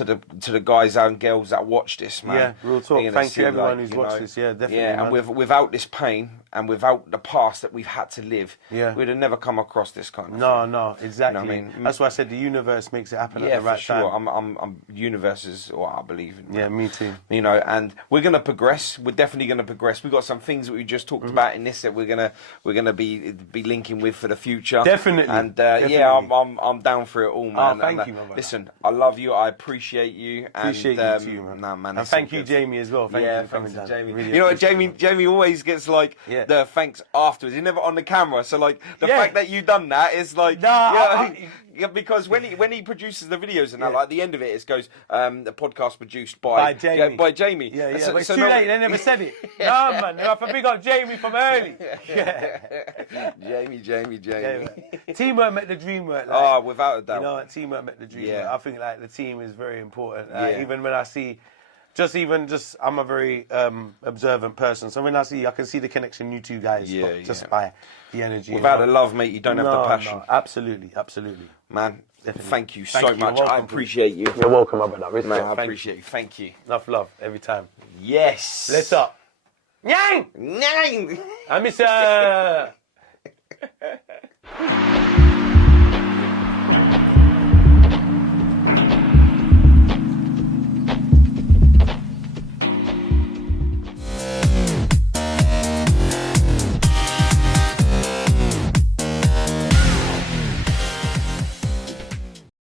the guys and girls that watch this, man. Yeah, real talk. Thank you, everyone who's watched this. Yeah, definitely. Yeah, man. and without this pain and without the past that we've had to live, we'd have never come across this kind of thing. No, exactly. You know what I mean? That's why I said the universe makes it happen at the right time. time. I'm universe is what I believe in. Man. Yeah, me too. You know, and we're gonna progress. We're definitely gonna progress. We've got some things that we just talked about in this that we're gonna be linking with for the future. Definitely. And Definitely. yeah, I'm down for it all, man. Thank you, my brother. Listen, I love you. I appreciate you. Appreciate you too, man. Nah, man. And thank you, Jamie, as well. Thank you for coming thanks down. to Jamie. Really you know what, Jamie always gets like the thanks afterwards. He's never on the camera, so like the fact that you done that is like because when he produces the videos and that, like at the end of it goes the podcast produced by Jamie. By Jamie. Yeah. So, But it's too late. They never said it. No, man. I have to big up Jamie from early. Jamie. Teamwork make the dream work. Like, without a doubt. You know, teamwork make the dream work. I think like the team is very important. Even when I see, I'm a very observant person. So when I can see the connection you two guys got just by the energy. Without the love, mate, you don't have the passion. No, absolutely. Man, definitely. Thank you so much. I appreciate you. You're welcome, my brother. Man, I appreciate you. Thank you. Enough love every time. Yes. Let's up. Nyang! Nyang! I miss